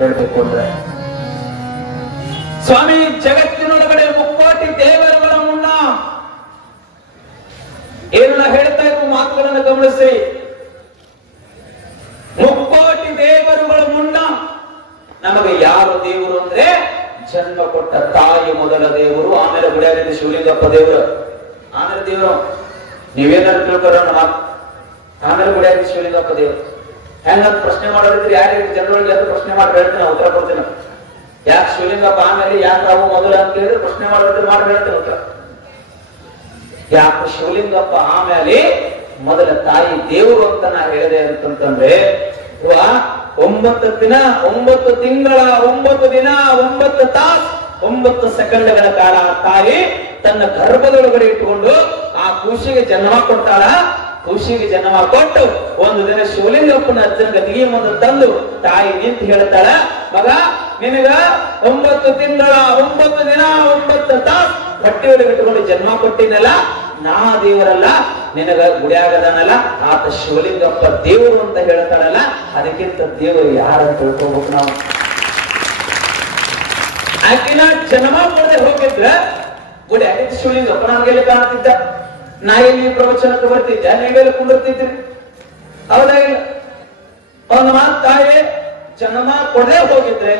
ಹೇಳ್ಬೇಕು ಅಂದ್ರೆ ಸ್ವಾಮಿ ಜಗತ್ತಿನೊಳಗಡೆ ಮುಕ್ಕೋಟಿ ದೇವರುಗಳ ಮುನ್ನ ಏನನ್ನ ಹೇಳ್ತಾ ಇರುವ ಮಾತುಗಳನ್ನು ಗಮನಿಸಿ. ಮುಕ್ಕೋಟಿ ದೇವರುಗಳ ಮುನ್ನ ನಮಗೆ ಯಾರು ದೇವರು ಅಂದ್ರೆ ಜನ್ಮ ಕೊಟ್ಟ ತಾಯಿ ಮೊದಲ ದೇವರು, ಆಮೇಲೆ ಗುಡಿಯಾಗಿದ್ದ ಶಿವಲಿಂಗಪ್ಪ ದೇವರು, ಆಮೇಲೆ ದೇವರು. ನೀವೇನಾದ್ರು ತಿಳ್ಕೊರ ಆಮೇಲೆ ಗುಡಿಯಾಗಿದ್ದ ಶಿವಲಿಂಗಪ್ಪ ದೇವರು. ಹೆಂಗಂತ ಪ್ರಶ್ನೆ ಮಾಡೋದಿದ್ರೆ ಯಾರಿಗೆ ಜನರೊಳಗೆ ಅದು ಪ್ರಶ್ನೆ ಮಾಡಿ ಹೇಳ್ತೀನಿ, ಉತ್ತರ ಕೊಡ್ತೀನಿ. ಯಾಕೆ ಶಿವಲಿಂಗಪ್ಪ ಆಮೇಲೆ ಯಾಕೆ ರಾವು ಮೊದಲ ಅಂತ ಹೇಳಿದ್ರೆ ಪ್ರಶ್ನೆ ಮಾಡೋದಿದ್ರೆ ಮಾಡಿ ಹೇಳ್ತೀನಿ ಉತ್ತರ. ಯಾಕೆ ಶಿವಲಿಂಗಪ್ಪ ಆಮೇಲೆ ಮೊದಲ ತಾಯಿ ದೇವರು ಅಂತ ನಾ ಹೇಳಿದೆ ಅಂತಂದ್ರೆ 9 ದಿನ 9 ತಿಂಗಳ 9 ದಿನ 9 ತಾಸು 9 ಸೆಕೆಂಡ್ಗಳ ಕಾಲ ತಾಯಿ ತನ್ನ ಗರ್ಭದೊಳಗಡೆ ಇಟ್ಟುಕೊಂಡು ಆ ಕೂಸಿಗೆ ಜನ್ಮ ಕೊಡ್ತಾಳ. ಕೂಸಿಗೆ ಜನ್ಮ ಕೊಟ್ಟು ಒಂದು ದಿನ ಶಿವಲಿಂಗಪ್ಪನ ಅಜ್ಜನ ಗದಿಗೆ ಮುಂದೆ ತಂದು ತಾಯಿ ನಿಂತು ಹೇಳ್ತಾಳ, ಮಗ ನಿನಗ 9 ತಿಂಗಳ 9 ದಿನ 9 ತಾಸು ಹೊಟ್ಟೆಯೊಳಗೆ ಇಟ್ಟುಕೊಂಡು ಜನ್ಮ ಕೊಟ್ಟಿನಲ್ಲ, ನಾ ದೇವರಲ್ಲ, ನಿನಗ ಗುಡಿಯಾಗದನಲ್ಲ, ಆತ ಶಿವಲಿಂಗಪ್ಪ ದೇವರು ಅಂತ ಹೇಳ್ತಾಳಲ್ಲ, ಅದಕ್ಕಿಂತ ದೇವರು ಯಾರಂತ ತಿಳ್ಕೋಬೇಕು ನಾವು. ಆಕಿನ ಜನ್ಮ ಮಾಡದೆ ಹೋಗಿದ್ರ ಗುಡಿಯಾಗ ಶಿವಲಿಂಗಪ್ಪ ನನಗೆಲ್ಲ ಕಾಣ್ತಿದ್ದ, ನಾ ಇಲ್ಲಿ ಪ್ರವಚನಕ್ಕೆ ಬರ್ತಿದ್ದೆ, ನೀವೆಲ್ಲ ಕುಂದಿರ್ತಿದ್ರಿ, ಹೌದಾ ಇಲ್ಲ? ಒಂದು ಮಾತು ತಾಯಿ ಜನ್ಮ ಕೊಡದೆ ಹೋಗಿದ್ರೆ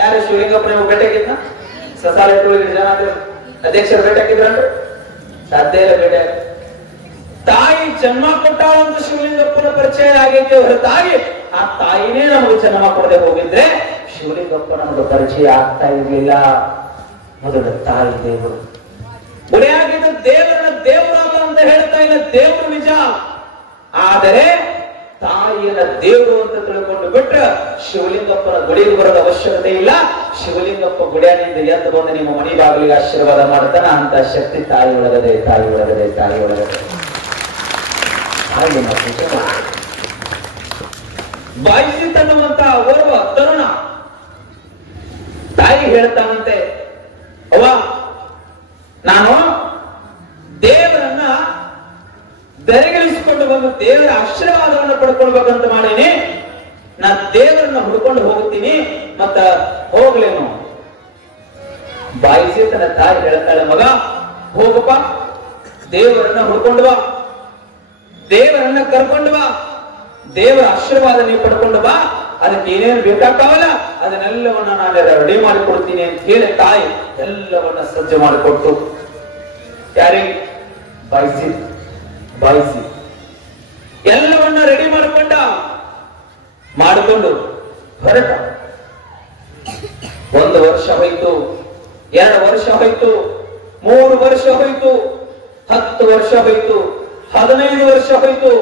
ಯಾರು ಶಿವಲಿಂಗಪ್ಪ ನೀವು ಭೇಟಿಯಾಗಿದ್ದ? ಸಸಾಲೆ ಜನ ಅಧ್ಯಕ್ಷರು ಭೇಟಿಯಾಗಿದ್ರನ್ರಿ? ಸಾಧ್ಯ ಇಲ್ಲ ಭೇಟಿ. ತಾಯಿ ಜನ್ಮ ಕೊಟ್ಟಾಳಂತ ಶಿವಲಿಂಗಪ್ಪನ ಪರಿಚಯ ಆಗೈತೆ ಹೊರತಾಗಿ ಆ ತಾಯಿನೇ ನಮಗೆ ಜನ್ಮ ಕೊಡದೆ ಹೋಗಿದ್ರೆ ಶಿವಲಿಂಗಪ್ಪ ನಮಗೆ ಪರಿಚಯ ಆಗ್ತಾ ಇರ್ಲಿಲ್ಲ. ಮೊದಲ ತಾಯಿ ದೇವರು. ಗುಡಿಯಾಗಿದ್ದ ದೇವರನ್ನ ದೇವರಲ್ಲ ಅಂತ ಹೇಳ್ತಾ ಇಲ್ಲ, ದೇವರು ನಿಜ. ಆದರೆ ತಾಯಿಯನ್ನ ದೇವರು ಅಂತ ತಿಳ್ಕೊಂಡು ಬಿಟ್ರೆ ಶಿವಲಿಂಗಪ್ಪನ ಗುಡಿಗೆ ಬರೋದ ಅವಶ್ಯಕತೆ ಇಲ್ಲ. ಶಿವಲಿಂಗಪ್ಪ ಗುಡಿಯಾಗಿಂದ ಎದ್ದು ಬಂದು ನಿಮ್ಮ ಮನೆ ಬಾಗಿಲಿಗೆ ಆಶೀರ್ವಾದ ಮಾಡ್ತಾನ. ಅಂತ ಶಕ್ತಿ ತಾಯಿ ಒಳಗದೆ, ತಾಯಿ ಒಳಗದೆ, ತಾಯಿ ಒಳಗದೆ. ಬಾಯಿಸಿ ತನ್ನುವಂತ ಓರ್ವ ತರುಣ ತಾಯಿ ಹೇಳ್ತಾನಂತೆ, ಅವ್ವ ನಾನು ದೇವರನ್ನ ದರೆಗಿಳಿಸಿಕೊಂಡು ಬಂದು ದೇವರ ಆಶೀರ್ವಾದವನ್ನು ಪಡ್ಕೊಳ್ಬೇಕಂತ ಮಾಡೀನಿ. ನಾ ದೇವರನ್ನ ಹುಡ್ಕೊಂಡು ಹೋಗ್ತೀನಿ, ಮತ್ತ ಹೋಗ್ಲೇನು. ಬಾಯಿಸಿ ತನ್ನ ತಾಯಿ ಹೇಳ್ತಾಳೆ, ಮಗ ಹೋಗಪ್ಪ, ದೇವರನ್ನ ಹುಡ್ಕೊಂಡು ಬಾ, ದೇವರನ್ನ ಕರ್ಕೊಂಡು ಬಾ, ದೇವರ ಆಶೀರ್ವಾದ ನೀವು ಪಡ್ಕೊಂಡು ಬಾ, ಅದಕ್ಕೆ ಏನೇನು ಬೇಕಾಗಲ್ಲ ಅದನ್ನೆಲ್ಲವನ್ನ ನಾನು ರೆಡಿ ಮಾಡಿಕೊಡ್ತೀನಿ ಅಂತ ಹೇಳಿ ತಾಯಿ ಎಲ್ಲವನ್ನ ಸಜ್ಜೆ ಮಾಡಿಕೊಟ್ಟು ಯಾರಿಗೆ ಬಾಯಿಸಿ ಬಾಯಿಸಿ ಎಲ್ಲವನ್ನ ರೆಡಿ ಮಾಡಿಕೊಂಡು ಹೊರಟ. 1 ವರ್ಷ ಹೋಯ್ತು, 2 ವರ್ಷ ಹೋಯ್ತು, 3 ವರ್ಷ ಹೋಯ್ತು, 10 ವರ್ಷ ಹೋಯ್ತು, 15 ವರ್ಷ ಹೋಯ್ತು,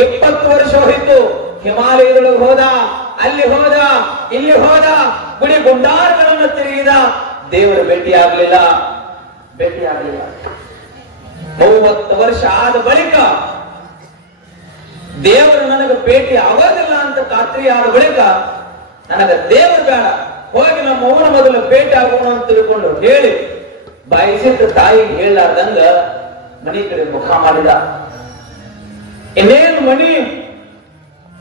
20 ವರ್ಷ ಹೋಯ್ತು. ಹಿಮಾಲಯದೊಳಗೆ ಹೋದ, ಅಲ್ಲಿ ಹೋದ, ಇಲ್ಲಿ ಹೋದ, ಗುಡಿ ಗುಂಡಾರಗಳನ್ನು ತಿರುಗಿದ, ದೇವರ ಭೇಟಿ ಆಗ್ಲಿಲ್ಲ. 30 ವರ್ಷ ಆದ ಬಳಿಕ ದೇವರು ನನಗೆ ಭೇಟಿ ಆಗೋದಿಲ್ಲ ಅಂತ ಖಾತ್ರಿ ಆದ ಬಳಿಕ ನನಗ ದೇವರು ಬೇಡ, ಹೋಗಿ ನಮ್ಮ ಅವನ ಮೊದಲು ಭೇಟಿ ಆಗೋಣ ಅಂತ ತಿಳ್ಕೊಂಡು ಹೇಳಿ ಬಾಯಿಸಿದ ತಾಯಿಗೆ ಹೇಳಲಾರ್ದಂಗ ಮನಿ ಕಡೆ ಮುಖ ಮಾಡಿದ. ಇನ್ನೇನು ಮನಿ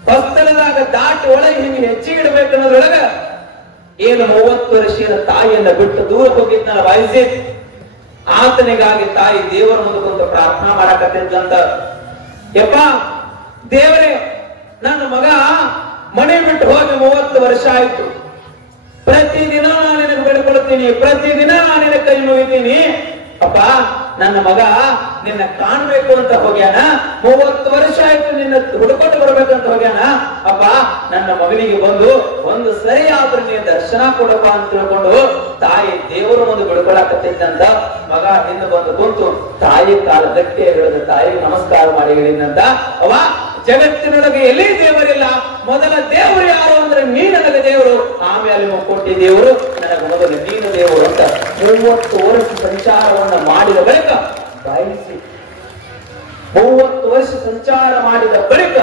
ಹೊಸ್ತಳದಾಗ ದಾಟಿ ಒಳಗೆ ಹಿಂಗೆ ಹೆಚ್ಚಿಗಿಡ್ಬೇಕನ್ನೋದ್ರೊಳಗ ಏನು 30 ವರ್ಷದ ತಾಯಿಯನ್ನ ಬಿಟ್ಟು ದೂರ ಹೋಗಿದ್ನಲ್ಲ ಬಾಯಿಸಿ, ಆತನಿಗಾಗಿ ತಾಯಿ ದೇವರ ಮುಂದೆ ಕುಂತು ಪ್ರಾರ್ಥನಾ ಮಾಡಕತ್ತಿದ್ದಂತ, ಯಪ್ಪ ದೇವರೇ, ನನ್ನ ಮಗ ಮನೆ ಬಿಟ್ಟು ಹೋಗಿ 30 ವರ್ಷ ಆಯ್ತು, ಪ್ರತಿದಿನ ನಾನು ನಿನಗೆ ಬೇಡ್ಕೊಳ್ತೀನಿ, ಪ್ರತಿದಿನ ನಾನು ನಿನ್ನ ಕೈ ಮುಗಿತೀನಿ. ಅಪ್ಪ ನನ್ನ ಮಗ ನಿನ್ನ ಕಾಣ್ಬೇಕು ಅಂತ ಹೋಗ್ಯಾನ, 30 ವರ್ಷ ಆಯ್ತು ನಿನ್ನ ಹುಡ್ಕೊಂಡು ಬರ್ಬೇಕಂತ ಹೋಗ್ಯಾನ. ಅಪ್ಪ ನನ್ನ ಮಗನಿಗೆ ಬಂದು ಒಂದು ಸರಿ ಆದ್ರೂ ನೀನು ದರ್ಶನ ಕೊಡಪ್ಪ ಅಂತ ತಿಳ್ಕೊಂಡು ತಾಯಿ ದೇವರ ಮುಂದೆ ಬಿಡ್ಕೊಳಕತ್ತಿದ್ದಂತ ಮಗ ಹಿಂದೆ ಬಂದು ಕುಂತು ತಾಯಿ ಕಾಲ ಗಟ್ಟಿ ಹಿಡಿದ ತಾಯಿಗೆ ನಮಸ್ಕಾರ ಮಾಡಿ ಹೇಳಿದಂತ, ಅವ ಜಗತ್ತಿನೊಳಗೆ ಎಲ್ಲಿ ದೇವರಿಲ್ಲ, ಮೊದಲ ದೇವರು ಯಾರು ಅಂದ್ರೆ ನೀ ನನಗೆ ದೇವರು, ಆಮೇಲೆ ಕೊಟ್ಟಿ ದೇವರು, ನನಗೆ ಮೊದಲು ನೀನು ದೇವರು ಅಂತ 30 ವರ್ಷ ಸಂಚಾರವನ್ನ ಮಾಡಿದ ಬಳಿಕ ಬಾಯಿಸಿ 30 ವರ್ಷ ಸಂಚಾರ ಮಾಡಿದ ಬಳಿಕ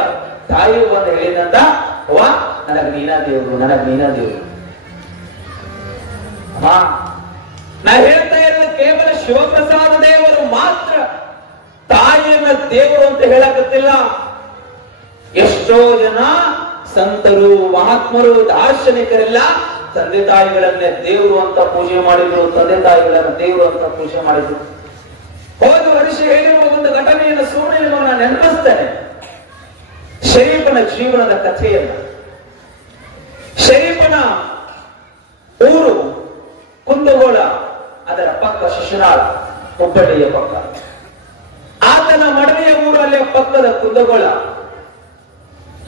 ತಾಯಿ ಬಂದು ಹೇಳಿದಂತ, ಅವ್ವ ನನಗೆ ನೀನಾ ದೇವರು, ನನಗೆ ನೀನಾ ದೇವರು. ನಾ ಹೇಳ್ತಾ ಇರೋದು ಕೇವಲ ಶಿವಪ್ರಸಾದ ದೇವರು ಮಾತ್ರ ತಾಯಿಯನ್ನ ದೇವರು ಅಂತ ಹೇಳಕತ್ತಿಲ್ಲ. ಎಷ್ಟೋ ಜನ ಸಂತರು, ಮಹಾತ್ಮರು, ದಾರ್ಶನಿಕರೆಲ್ಲ ತಂದೆ ತಾಯಿಗಳನ್ನೇ ದೇವರು ಅಂತ ಪೂಜೆ ಮಾಡಿದ್ರು, ತಂದೆ ತಾಯಿಗಳನ್ನ ದೇವರು ಅಂತ ಪೂಜೆ ಮಾಡಿದ್ರು. ಹೋದ ವರ್ಷ ಹೇಳಿರುವ ಒಂದು ಘಟನೆಯನ್ನು ಸುಮ್ಮನೆ ನಾನು ನೆನಪಿಸ್ತೇನೆ. ಶರೀಫನ ಜೀವನದ ಕಥೆಯನ್ನ. ಶರೀಫನ ಊರು ಕುಂದಗೋಳ, ಅದರ ಪಕ್ಕ ಶಿಶುನಾಳ, ಹುಬ್ಬಳ್ಳಿಯ ಪಕ್ಕ. ಆತನ ಮಡವೆಯ ಊರು ಅಲ್ಲೇ ಪಕ್ಕದ ಕುಂದಗೋಳ.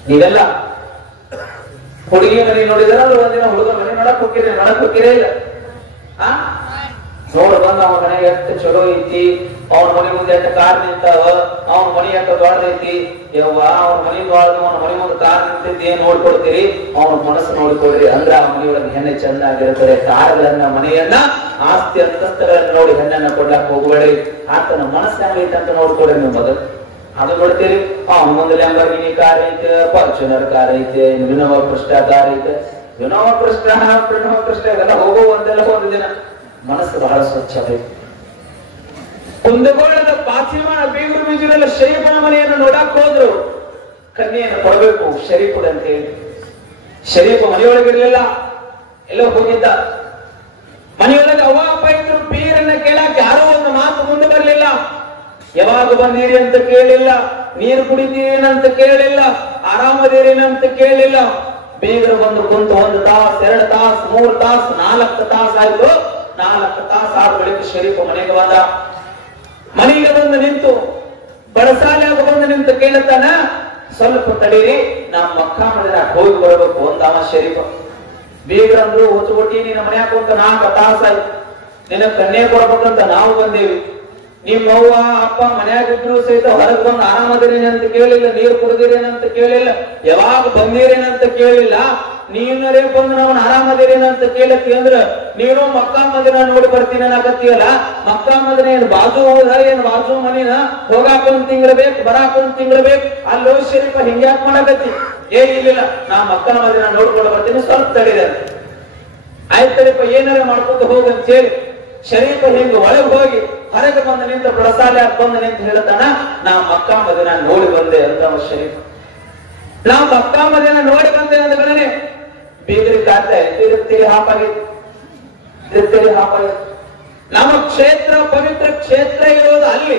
ನೀವೆಲ್ಲ ಹುಡುಗಿ ಮನೆ ನೋಡಿದ್ರೆ ಒಂದಿನ ಹುಡುಗ ಮನೆ ನೋಡಕ್ ಹೋಗಿರೇ ಇಲ್ಲ. ನೋಡ್ ಬಂದ ಅವನ ಮನೆ ಎಷ್ಟು ಚಲೋ ಐತಿ, ಅವನ ಮನೆ ಮುಂದೆ ಎಷ್ಟು ಕಾರ್ ನಿಂತಾವ, ಅವನ ಮನೆ ಎಷ್ಟು ದೊಡ್ಡದೈತಿ. ಯವ್ವ, ಅವನ ಮನೆ ದೊಡ್ಡದು, ಅವನ ಮನೆ ಮುಂದೆ ಕಾರ್ ನಿಂತಿದ್ದು ಏನ್ ನೋಡ್ಕೊಡ್ತೀರಿ, ಅವನ ಮನಸ್ಸು ನೋಡ್ಕೊಳ್ರಿ. ಅಂದ್ರ ಆ ಮನೆಯೊಳಗೆ ಹೆಣ್ಣೆ ಚೆನ್ನಾಗಿರ್ತಾರೆ. ಕಾರ್ಗಳನ್ನ, ಮನೆಯನ್ನ, ಆಸ್ತಿ ಅಂತಸ್ತುಗಳನ್ನ ನೋಡಿ ಹೆಣ್ಣನ್ನ ಕೊಡ್ಲಾಕ್ ಹೋಗ್ಬೇಡ್ರಿ. ಆತನ ಮನಸ್ಸು ಹೆಂಗೈತೆ ಅಂತ ನೋಡ್ಕೊಡ್ರಿ. ನೀವು ಮೊದಲು ಅದು ಕೊಡ್ತೀರಿ. ಅವನ ಮುಂದೆ ಲ್ಯಾಂಬರ್ಗಿನಿ ಕಾರ್ ಐತೆ, ಫಾರ್ಚುನರ್ ಕಾರ್ ಐತೆ, ವಿನೋವ ಕೃಷ್ಣ ಕಾರ್ ಐತೆ. ವಿನೋವ ಕೃಷ್ಣ ಎಲ್ಲ ಹೋಗೋ ಒಂದೆಲ್ಲ ಒಂದು ದಿನ ಮನಸ್ಸು ಬಹಳ ಸ್ವಚ್ಛ ಬೇಕು. ಕುಂದಗೋಳದ ಪಾತಿಮಾನ ಬೀಗರು ಬೀಜರೆಲ್ಲ ಶರೀಫನ ಮನೆಯನ್ನು ನೋಡಕ್ ಹೋದ್ರು. ಕನ್ಯೆಯನ್ನು ಕೊಡಬೇಕು ಶರೀಫುಡ್ ಅಂತ ಹೇಳಿ. ಶರೀಫ ಮನೆಯೊಳಗಿರ್ಲಿಲ್ಲ, ಎಲ್ಲೋ ಹೋಗಿದ್ದ. ಮನೆಯೊಳಗೆ ಅವ್ವ ಅಪ್ಪ ಇದ್ರು. ಬೀರನ್ನ ಕೇಳಕ್ ಯಾರೋ ಒಂದು ಮಾತು ಮುಂದೆ ಬರ್ಲಿಲ್ಲ. ಯಾವಾಗ ಬಂದೀರಿ ಅಂತ ಕೇಳಿಲ್ಲ, ನೀರು ಕುಡಿತೀರೇನಂತ ಕೇಳಿಲ್ಲ, ಆರಾಮದೇರೇನಂತ ಕೇಳಿಲ್ಲ. ಬೀಗರು ಬಂದು ಕುಂತು 1 ತಾಸು, 2 ತಾಸು, 3 ತಾಸು, 4 ತಾಸು ಆಯ್ತು. 4 ತಾಸು ಆದ ಬಳಿಕ ಶರೀಫ ಮನೆಗೆ ಬಂದ. ಮನೆಗೆ ಬಂದು ನಿಂತು ಬಡಸಾಲೆಯಾಗ ಬಂದು ನಿಂತು ಕೇಳುತ್ತಾನ, ಸ್ವಲ್ಪ ತಡೀರಿ, ನಮ್ಮ ಮಕ್ಕಾ ಮದಿನ ಹೋಗಿ ಬರಬೇಕು ಅಂದವ ಶರೀಫ. ಬೀಗರಂದ್ರು, ಹೊಚ್ಚುಗೊಟ್ಟಿ ನಿನ್ನ ಮನೆಯಾಗ ಕುಂತ 4 ತಾಸು ಆಯ್ತು, ನಿನ್ನ ಕನ್ಯೆ ಕೊಡ್ಬೇಕಂತ ನಾವು ಬಂದೇವಿ. ನಿಮ್ಮ ಅವ್ವ ಅಪ್ಪ ಮನ್ಯಾಗಿದ್ರು ಸಹಿತ ಹೊರಗೆ ಬಂದು ಆರಾಮದಿರೇನಂತ ಕೇಳಿಲ್ಲ, ನೀರು ಕುಡಿದಿರೇನಂತ ಕೇಳಿಲ್ಲ, ಯಾವಾಗ ಬಂದಿರೇನಂತ ಕೇಳಿಲ್ಲ. ನೀನರೇ ಬಂದು ನಾವು ಆರಾಮದಿರೇನಂತ ಕೇಳತ್ತಿ ಅಂದ್ರ ನೀನು ಮಕ್ಕಾ ಮದಿನ ನೋಡಿ ಬರ್ತೀನಿ ಅನ್ನಕತ್ತೀಯಲ್ಲ. ಮಕ್ಕಾ ಮದಿನ ಏನ್ ಬಾಜು ಹೋದ, ಏನ್ ಬಾಜು ಮನಿನ ಹೋಗಾಕ 1 ತಿಂಗಳು ಬೇಕು, ಬರಾಕ 1 ತಿಂಗಳು ಬೇಕು. ಅಲ್ಲೋ ಶರೀಫ ಹಿಂಗ್ಯಾಕ್ ಮಾಡಕತ್ತಿ? ಇಲ್ಲ, ನಾ ಮಕ್ಕಾ ಮದಿನ ನೋಡ್ಕೊಂಡು ಬರ್ತೀನಿ, ಸ್ವಲ್ಪ ತಡೀರಿ ಅಂತ. ಆಯ್ತರಿಪ್ಪ, ಏನಾರ ಮಾಡ್ಕೊಂಡು ಹೋಗಂತ ಹೇಳಿ ಶರೀಫ ಹಿಂಗ ಒಳಗೆ ಹೋಗಿ ಹೊರಗೆ ಬಂದು ನಿಂತು ಪ್ರಸಾಲೆ ಬಂದು ನಿಂತು ಹೇಳ್ತಾನ, ನಾ ಮಕ್ಕಾ ಮದಿನ ನೋಡಿ ಬಂದೆ ಅಂತ ಶರೀಫ. ನಾ ಮಕ್ಕಾ ಮದಿನ ನೋಡಿ ಬಂದೆ ಅಂದ ಕಡೆ ಬೀಗರಿ ಕಾಡ್ತಾ ತಿರುಗಿ ಹಾಪಾಗಿತ್ತು. ನಮ್ಮ ಕ್ಷೇತ್ರ ಪವಿತ್ರ ಕ್ಷೇತ್ರ ಇರೋದು ಅಲ್ಲಿ,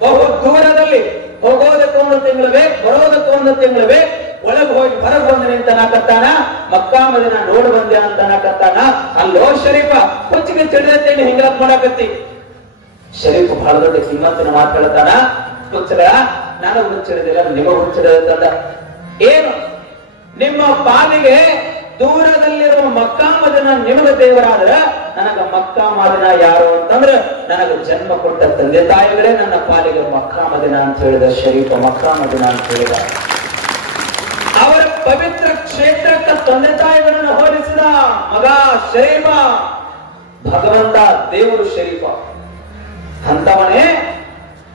ಬಹು ದೂರದಲ್ಲಿ. ಹೋಗೋದಕ್ಕೆ 1 ತಿಂಗಳು ಬೇಕು, ಬರೋದಕ್ಕೆ 1 ತಿಂಗಳು ಬೇಕು. ಒಳಗೆ ಹೋಗಿ ಹೊರಗೆ ಬಂದು ನಿಂತನಾಕತ್ತಾನ, ಮಕ್ಕಾ ಮದಿನ ನೋಡಿ ಬಂದೆ ಅಂತ ಅನ್ನಕತ್ತಾನ. ಅಲ್ಲೋ ಶರೀಫ ಹುಚ್ಚಿಗೆ ತಿಳಿದತ್ತೇನೆ ಹಿಂಗಾಕ್ ಮಾಡಕತ್ತಿ. ಶರೀಫ್ ಬಹಳ ದೊಡ್ಡ ಕಿಮ್ಮತ್ತಿನ ಮಾತು ಹೇಳ್ತಾನ, ಹುಚ್ಚರ ನನಗೆ ಹುಚ್ಚಿಡಿದಿಲ್ಲ, ನಿಮಗೆ ಹುಚ್ಚಿಡದಂದ. ಏನು ನಿಮ್ಮ ಪಾಲಿಗೆ ದೂರದಲ್ಲಿರುವ ಮಕ್ಕಾ ಮದಿನ ನಿಮಗೆ ದೇವರಾದ್ರ, ನನಗ ಮಕ್ಕಾ ಮದಿನ ಯಾರು ಅಂತಂದ್ರ ನನಗ ಜನ್ಮ ಕೊಟ್ಟ ತಂದೆ ತಾಯಿಗಳೇ ನನ್ನ ಪಾಲಿಗೆ ಮಕ್ಕಾ ಮದಿನ ಅಂತ ಹೇಳಿದ ಶರೀಫ. ಮಕ್ಕಾ ಮದಿನ ಅಂತ ಹೇಳಿದ. ಅವರ ಪವಿತ್ರ ಕ್ಷೇತ್ರಕ್ಕೆ ತಂದೆ ತಾಯಿಗಳನ್ನು ಹೋಲಿಸಿದ ಮಗ ಶರೀಫ. ಭಗವಂತ ದೇವರು ಶರೀಫ ಅಂತವನೇ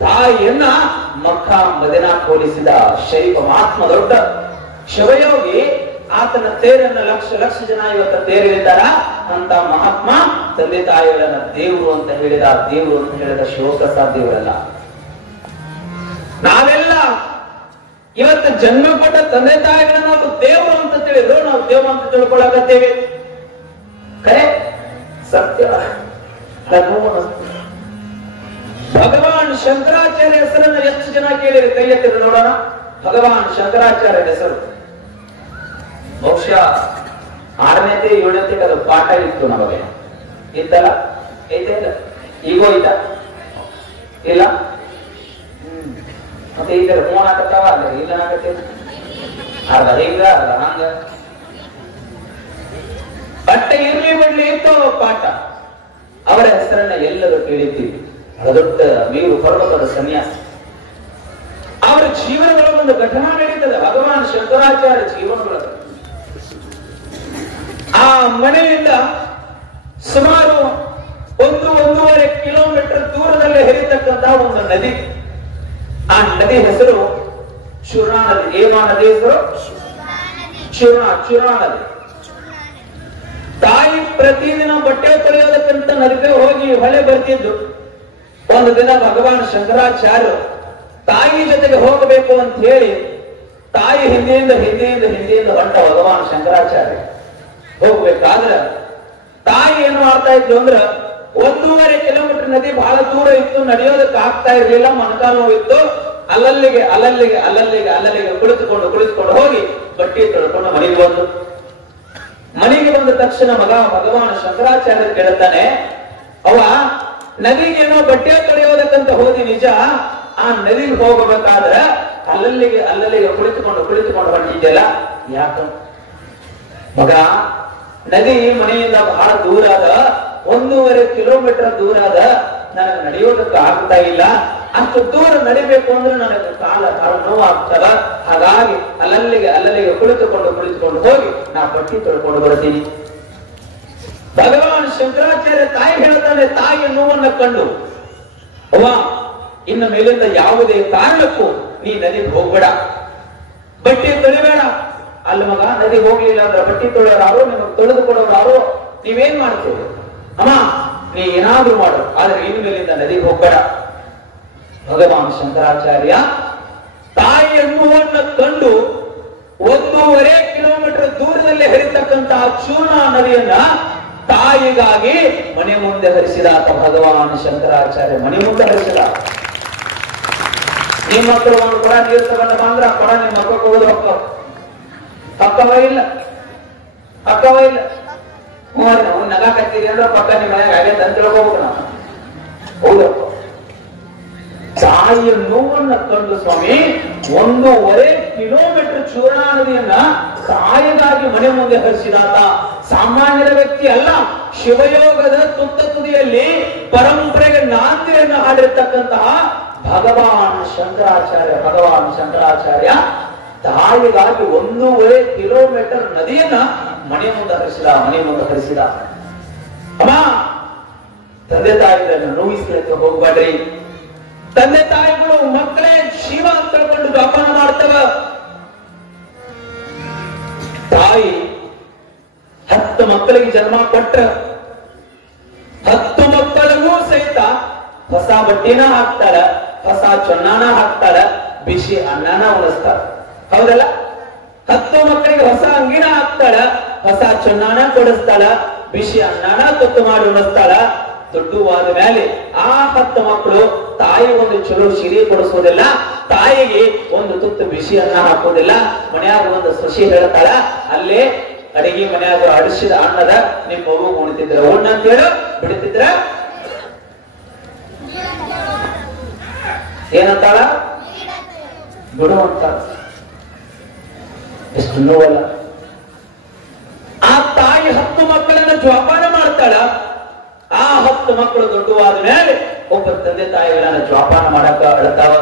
ತಾಯಿಯನ್ನ ಮಕ್ಕಾ ಮದಿನ ಹೋಲಿಸಿದ ಶರೀಫ. ಮಹಾತ್ಮ ದೊಡ್ಡ ಶಿವಯೋಗಿ. ಆತನ ತೇರನ್ನ ಲಕ್ಷ ಜನ ಇವತ್ತ ತೇರಿದ್ದಾರ. ಅಂತ ಮಹಾತ್ಮ ತಂದೆ ತಾಯಿಗಳನ್ನ ದೇವರು ಅಂತ ಹೇಳಿದ ಶಿವಪ್ರಸಾದ್ ದೇವರಲ್ಲ. ನಾವೆಲ್ಲ ಇವತ್ತು ಜನ್ಮ ಕೊಟ್ಟ ತಂದೆ ತಾಯಿಗಳನ್ನ ನಾವು ದೇವರು ಅಂತ ತಿಳಿದ್ರು, ನಾವು ದೇವರು ಅಂತ ತಿಳ್ಕೊಳ್ಳಾಕತ್ತೇವೆ. ಕರೆ ಸತ್ಯ. ಭಗವಾನ್ ಶಂಕರಾಚಾರ್ಯ ಹೆಸರನ್ನ ಎಷ್ಟು ಜನ ಕೇಳಿರಿ? ಕೈ ಎತ್ತಿರ ನೋಡೋಣ. ಭಗವಾನ್ ಶಂಕರಾಚಾರ್ಯ ಹೆಸರು ಬಹುಶಃ 6ನೇತೆ 7ನೇತೆ ಅದು ಪಾಠ ಇತ್ತು ನಮಗೆ. ಇತ್ತಲ್ಲ? ಐತೆ ಇಲ್ಲ? ಈಗೋ ಐತ ಇಲ್ಲ? ಮತ್ತೆ ಈಗ ಫೋನ್ ಹಾಕತ್ತಾವ ಅಲ್ಲ, ಇಲ್ಲ ಹಾಕತ್ತೇವೆ ಅರ್ಧ ಹಿಂಗ ಅರ್ಧ ಹಂಗ. ಬಟ್ಟೆ ಇರ್ಲಿ ಬಿಡ್ಲಿ ಇತ್ತು ಪಾಠ. ಅವರ ಹೆಸರನ್ನ ಎಲ್ಲರೂ ಕೇಳಿದ್ದೀವಿ. ದೊಡ್ಡ ವೀರು ಪರ್ವತದ ಸನ್ಯಾಸ. ಅವರ ಜೀವನಗಳ ಒಂದು ಘಟನಾ ನಡೀತದೆ. ಭಗವಾನ್ ಶಂಕರಾಚಾರ್ಯ ಜೀವನಗಳ ಆ ಮನೆಯಿಂದ ಸುಮಾರು 1-1.5 ಕಿಲೋಮೀಟರ್ ದೂರದಲ್ಲಿ ಹರಿತಕ್ಕಂತಹ ಒಂದು ನದಿ. ಆ ನದಿ ಹೆಸರು ಚೂರ್ಣಾ ನದಿ. ಏನು ಆ ನದಿ ಹೆಸರು? ಚೂರ್ಣಾ ನದಿ. ತಾಯಿ ಪ್ರತಿದಿನ ಬಟ್ಟೆ ತೊಳೆಯೋದಕ್ಕಂತ ನದಿಗೆ ಹೋಗಿ ಹೊಳೆ ಬರ್ತಿದ್ದು. ಒಂದು ದಿನ ಭಗವಾನ್ ಶಂಕರಾಚಾರ್ಯರು ತಾಯಿ ಜೊತೆಗೆ ಹೋಗಬೇಕು ಅಂತ ಹೇಳಿ ತಾಯಿ ಹಿಂದೆಯಿಂದ ಹೊಂಟ ಭಗವಾನ್ ಶಂಕರಾಚಾರ್ಯ ಹೋಗ್ಬೇಕಾದ್ರ ತಾಯಿ ಏನ್ ಮಾಡ್ತಾ ಇದ್ರು ಅಂದ್ರ 1.5 ಕಿಲೋಮೀಟರ್ ನದಿ ಬಹಳ ದೂರ ಇತ್ತು, ನಡೆಯೋದಕ್ಕೆ ಆಗ್ತಾ ಇರ್ಲಿಲ್ಲ, ಮೊಣಕಾಲು ನೋವಿತ್ತು. ಅಲ್ಲಲ್ಲಿಗೆ ಕುಳಿತುಕೊಂಡು ಹೋಗಿ ಬಟ್ಟೆ ತೊಳ್ಕೊಂಡು ಮನೆಗೆ ಬಂದ ತಕ್ಷಣ ಭಗವಾನ್ ಶಂಕರಾಚಾರ್ಯ ಕೇಳ್ತಾನೆ, ಅವ ನದಿಗೇನೋ ಬಟ್ಟೆ ತೊಳೆಯೋದಕ್ಕಂತ ಹೋದಿ ನಿಜ, ಆ ನದಿಗೆ ಹೋಗಬೇಕಾದ್ರ ಅಲ್ಲಲ್ಲಿಗೆ ಕುಳಿತುಕೊಂಡು ಹೊಂಟಿದ್ಯಲ್ಲ ಯಾಕ? ಮಗ, ನದಿ ಮನೆಯಿಂದ ಬಹಳ ದೂರ ಅದ, 1.5 ಕಿಲೋಮೀಟರ್ ದೂರ ಅದ, ನನಗೆ ನಡೆಯೋದಕ್ಕೆ ಆಗ್ತಾ ಇಲ್ಲ. ಅಷ್ಟು ದೂರ ನಡಿಬೇಕು ಅಂದ್ರೆ ನನಗೆ ಕಾಲ ನೋವು ಆಗ್ತದ. ಹಾಗಾಗಿ ಅಲ್ಲಲ್ಲಿಗೆ ಕುಳಿತುಕೊಂಡು ಹೋಗಿ ನಾ ಬಟ್ಟೆ ತೊಳ್ಕೊಂಡು ಬರ್ತೀನಿ. ಭಗವಾನ್ ಶಂಕರಾಚಾರ್ಯ ತಾಯಿ ಹೇಳ್ತಾನೆ, ತಾಯಿಯ ನೋವನ್ನ ಕಂಡು, ಅವ್ವ ಇನ್ನು ಮೇಲಿಂದ ಯಾವುದೇ ಕಾರಣಕ್ಕೂ ನೀ ನದಿಗೆ ಹೋಗ್ಬೇಡ, ಬಟ್ಟೆ ತೊಳಿಬೇಡ. ಅಲ್ಲಿ ಮಗ, ನದಿ ಹೋಗ್ಲಿಲ್ಲ ಅಂದ್ರೆ ಬಟ್ಟೆ ತೊಳೆಯೋರು ನಿಮಗೆ ತೊಳೆದು ಕೊಡೋರು ನೀವೇನ್ ಮಾಡ್ತೀರಿ? ಅಮ್ಮ ನೀ ಏನಾದ್ರೂ ಮಾಡು, ಆದ್ರೆ ಇನ್ನು ಮೇಲಿಂದ ನದಿಗೆ ಹೋಗ್ಬೇಡ. ಭಗವಾನ್ ಶಂಕರಾಚಾರ್ಯ ತಾಯಿಯ ನೋವನ್ನ ಕಂಡು 1.5 ಕಿಲೋಮೀಟರ್ ದೂರದಲ್ಲಿ ಹರಿತಕ್ಕಂತಹ ಚೂರ್ಣ ನದಿಯನ್ನ ತಾಯಿಗಾಗಿ ಮನೆ ಮುಂದೆ ಹರಿಸಿದಾತ ಭಗವಾನ್ ಶಂಕರಾಚಾರ್ಯ. ಮನೆ ಮುಂದೆ ಹರಿಸಿದ. ನಿಮ್ಮ ಮಕ್ಕಳು ಒಂದು ಕೊಡ ನೀರು ತಗೊಂಡ ಬಂದ್ರ ಕೊಡ ನಿಮ್ಮ ಮಕ್ಕಳು ಹೋದ್ರು ಅಕ್ಕವ ಇಲ್ಲ ನಗ ಕತ್ತೀರಿ ಅಂದ್ರೆ ಪಕ್ಕ ನಿಮ್ಮ ಮನೆಯಾಗ ಆಗೈತೆ ಅಂತ ತಿಳ್ಕೋಬೇಕು ನಾವು. ಹೌದಪ್ಪ. ತಾಯಿಯ ನೋವನ್ನ ಕಂಡು ಸ್ವಾಮಿ 1.5 ಕಿಲೋಮೀಟರ್ ಚೂರ್ಣಾ ನದಿಯನ್ನ ತಾಯಿಗಾಗಿ ಮನೆ ಮುಂದೆ ಹರಿಸಿದಾತ ಸಾಮಾನ್ಯರ ವ್ಯಕ್ತಿ ಅಲ್ಲ. ಶಿವಯೋಗದ ತುದಿಯಲ್ಲಿ ಪರಂಪರೆಗೆ ನಾಂದಿಯನ್ನು ಹಾಡಿರ್ತಕ್ಕಂತಹ ಭಗವಾನ್ ಶಂಕರಾಚಾರ್ಯ ತಾಯಿಗಾಗಿ 1.5 ಕಿಲೋಮೀಟರ್ ನದಿಯನ್ನ ಮನೆ ಮುಂದೆ ಹರಿಸಿದ. ಅಮ್ಮ, ತಂದೆ ತಾಯಿಗಳನ್ನು ನೋವಿಸ್ಲಿಕ್ಕೆ ಹೋಗ್ಬೇಡ್ರಿ. ತಂದೆ ತಾಯಿಗಳು ಮಕ್ಕಳೇ ಶಿವ ಅಂತ ತಿಳ್ಕೊಂಡು ಜೋಪಾನ ಮಾಡ್ತವ. ತಾಯಿ 10 ಮಕ್ಕಳಿಗೆ ಜನ್ಮ ಕೊಟ್ಟ 10 ಮಕ್ಕಳಿಗೂ ಸಹಿತ ಹೊಸ ಬಟ್ಟೆನ ಹಾಕ್ತಾರ, ಹೊಸ ಚೊನ್ನಾನ ಹಾಕ್ತಾರ, ಬಿಸಿ ಅನ್ನನ ಉಣಿಸ್ತಾರ. ಹೌದಲ್ಲ? 10 ಮಕ್ಕಳಿಗೆ ಹೊಸ ಅಂಗಿನ ಹಾಕ್ತಾಳ, ಹೊಸ ಚೊನ್ನಾನ ಕೊಡಿಸ್ತಾಳ, ಬಿಸಿ ಅನ್ನನ ತುತ್ತು ಮಾಡಿ ಉಣಿಸ್ತಾಳ. ದೊಡ್ಡವಾದ ಮೇಲೆ ಆ 10 ಮಕ್ಕಳು ತಾಯಿ ಒಂದು ಚಲೋ ಸಿರಿ ಕೊಡಿಸೋದಿಲ್ಲ, ತಾಯಿಗೆ ಒಂದು ತುತ್ತು ಬಿಸಿ ಅನ್ನ ಹಾಕೋದಿಲ್ಲ. ಮನೆಯಾಗ ಒಂದು ಸೊಸಿ ಹೇಳ್ತಾಳ, ಅಲ್ಲೇ ಅಡಿಗೆ ಮನೆಯಾಗ ಅಡಿಸಿದ ಅನ್ನದ ನಿಮ್ ಮಗು ಉಣ್ತಿದ್ರ ಉಣ್ಣ ಅಂತ ಹೇಳು, ಬಿಡ್ತಿದ್ರ ಏನಂತಾಳ? ಬಿಡು ಅಂತಾಳ. ಎಷ್ಟು ನೋವಲ್ಲ. ಆ ತಾಯಿ 10 ಮಕ್ಕಳನ್ನ ಜೋಪಾನ ಮಾಡ್ತಾಳ. ಆ 10 ಮಕ್ಕಳು ದೊಡ್ಡವಾದ ಮೇಲೆ ಒಬ್ಬ ತಂದೆ ತಾಯಿಗಳನ್ನ ಜೋಪಾನ ಮಾಡಕ ಅಳತಾವ.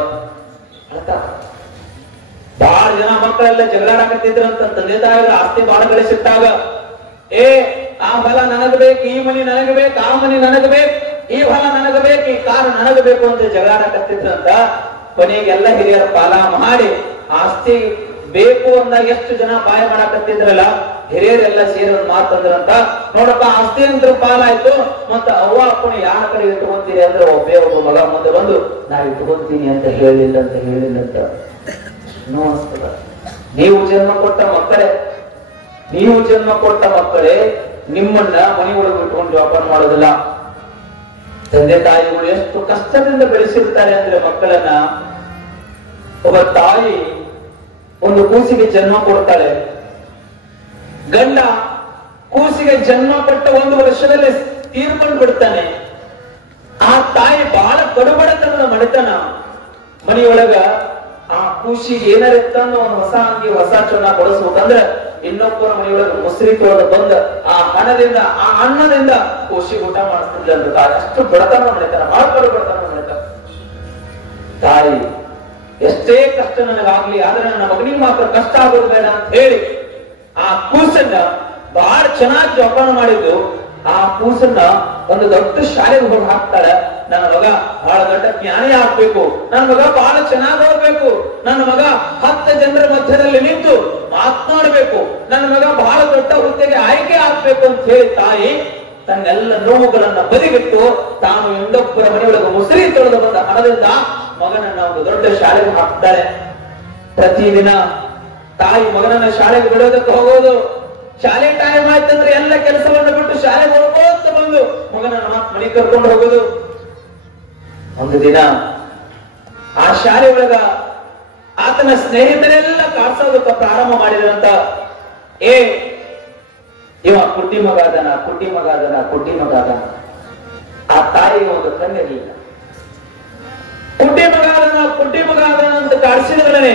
ಬಹಳ ಜನ ಮಕ್ಕಳೆಲ್ಲ ಜಗಳಾಡಕತ್ತಿದ್ರಂತ. ತಂದೆ ತಾಯಿಗಳ ಆಸ್ತಿ ಬಹಳ ಗಳಿಸಿಟ್ಟಾಗ, ಆ ಹೊಲ ನನಗ ಬೇಕು, ಈ ಮನಿ ನನಗ ಬೇಕು, ಆ ಮನಿ ನನಗ ಬೇಕು, ಈ ಹೊಲ ನನಗ ಬೇಕು, ಈ ಕಾರು ನನಗ ಬೇಕು ಅಂತ ಜಗಳಾಡಕತ್ತಿದ್ರಂತ. ಕೊನೆಗೆಲ್ಲ ಹಿರಿಯರ ಪಾಲ ಮಾಡಿ ಆಸ್ತಿ ಬೇಕು ಅಂದಾಗ ಎಷ್ಟು ಜನ ಬಾಯ ಮಾಡಕತ್ತಿದ್ರಲ್ಲ, ಹಿರಿಯರೆಲ್ಲ ಸೇರಿ ಒಂದು ಮಾತಂದ್ರಂತ, ನೋಡಪ್ಪ ಆಸ್ತಿ ಅಂತ ಪಾಲಾಯ್ತು, ಮತ್ತ ಅವ್ವ ಅಪ್ಪನ ಯಾರ ಕಡೆ ಇಟ್ಕೊಂತೀರಿ ಅಂದ್ರೆ ಒಬ್ಬ ಮಗ ಮುಂದೆ ಬಂದು ನಾ ಇಟ್ಕೊಂತೀನಿ ಅಂತ ಹೇಳಿಲ್ಲ ಅಂತ. ಅನಿಸ್ತದ. ನೀವು ಜನ್ಮ ಕೊಟ್ಟ ಮಕ್ಕಳೇ ನಿಮ್ಮನ್ನ ಮನೆ ಒಳಗೆ ಇಟ್ಕೊಂಡು ಜೋಪಾನ ಮಾಡೋದಿಲ್ಲ. ತಂದೆ ತಾಯಿಗಳು ಎಷ್ಟು ಕಷ್ಟದಿಂದ ಬೆಳೆಸಿರ್ತಾರೆ ಅಂದ್ರೆ ಮಕ್ಕಳನ್ನ. ಒಬ್ಬ ತಾಯಿ ಒಂದು ಕೂಸಿಗೆ ಜನ್ಮ ಕೊಡ್ತಾಳೆ. ಗಂಡ ಕೂಸಿಗೆ ಜನ್ಮ ಕೊಟ್ಟ 1 ವರ್ಷದಲ್ಲಿ ತೀರ್ಕೊಂಡು ಬಿಡ್ತಾನೆ. ಆ ತಾಯಿ ಬಹಳ ಕಡುಬಡತನದ ಮನೆತನ. ಮನೆಯೊಳಗ ಆ ಕೂಸಿಗೆ ಏನಾರ ತಂದು ಒಂದು ಹೊಸ ಅಂಗಿ ಹೊಸ ಚೊನ್ನ ಕೊಡಿಸ್ಬೇಕಂದ್ರೆ ಇನ್ನೊಬ್ಬರ ಮನೆಯೊಳಗೆ ಮುಸ್ರಿ ತೊಳೆದು ಬಂದ ಆ ಹಣದಿಂದ ಆ ಅನ್ನದಿಂದ ಕೂಸಿಗೆ ಊಟ ಮಾಡಿಸ್ತಿದ್ದಂತ ತಾಯಿ. ಅಷ್ಟು ಬಡತನ ಮನೆತನ, ಬಹಳ ಕಡುಬಡತನ ಮನೆತನ. ತಾಯಿ ಎಷ್ಟೇ ಕಷ್ಟ ನನಗಾಗ್ಲಿ, ಆದ್ರೆ ನನ್ನ ಮಗನಿಗೆ ಮಾತ್ರ ಕಷ್ಟ ಆಗೋದು ಬೇಡ ಅಂತ ಹೇಳಿ ಆ ಕೂಸನ್ನ ಬಹಳ ಚೆನ್ನಾಗಿ ಜೋಪಾನ ಮಾಡಿದ್ದು. ಆ ಕೂಸನ್ನ ಒಂದು ದೊಡ್ಡ ಶಾಲೆಗೆ ಹೋಗಿ ಹಾಕ್ತಾಳ. ನನ್ನ ಮಗ ಬಹಳ ದೊಡ್ಡ ಜ್ಞಾನಿ ಆಗ್ಬೇಕು, ನನ್ನ ಮಗ ಬಹಳ ಚೆನ್ನಾಗಿ ಹೋಗ್ಬೇಕು, ನನ್ನ ಮಗ 10 ಜನರ ಮಧ್ಯದಲ್ಲಿ ನಿಂತು ಮಾತನಾಡಬೇಕು, ನನ್ನ ಮಗ ಬಹಳ ದೊಡ್ಡ ಹುದ್ದೆಗೆ ಆಯ್ಕೆ ಆಗ್ಬೇಕು ಅಂತ ಹೇಳಿ ತಾಯಿ ತನ್ನೆಲ್ಲ ನೋವುಗಳನ್ನ ಬದಿಗಿಟ್ಟು ತಾನು ಇನ್ನೊಬ್ಬರ ಮನೆಯೊಳಗೆ ಮುಸುರಿ ತೊಳೆದು ಬಂದ ಹಣದಿಂದ ಮಗನನ್ನ ಒಂದು ದೊಡ್ಡ ಶಾಲೆಗೆ ಹಾಕ್ತಾರೆ. ಪ್ರತಿದಿನ ತಾಯಿ ಮಗನನ್ನ ಶಾಲೆಗೆ ಬಿಡೋದಕ್ಕೆ ಹೋಗೋದು. ಶಾಲೆ ಟೈಮ್ ಆಯ್ತಂದ್ರೆ ಎಲ್ಲ ಕೆಲಸವನ್ನು ಬಿಟ್ಟು ಶಾಲೆಗೆ ಹೋಗೋಂತ ಬಂದು ಮಗನನ್ನ ಮನೆ ಕರ್ಕೊಂಡು ಹೋಗೋದು. ಒಂದು ದಿನ ಆ ಶಾಲೆ ಒಳಗ ಆತನ ಸ್ನೇಹಿತರೆಲ್ಲ ಕಾಡ್ಸೋದಕ್ಕೆ ಪ್ರಾರಂಭ ಮಾಡಿದ್ರಂತ. ಇವ ಕುಡ್ಡಿ ಮಗ ಅದನ, ಕುಡ್ಡಿ ಮಗ ಅದನ, ಕುಡ್ಡಿ ಮಗ ಅದನ. ಆ ತಾಯಿಗೆ ಒಂದು ಕಣ್ಣಿರಲಿಲ್ಲ. ಕುಡ್ಡಿ ಮಗ ಅದನ, ಕುಡ್ಡಿ ಮಗ ಅದನ ಅಂತ ಕಾಡ್ಸಿದ್ರೆ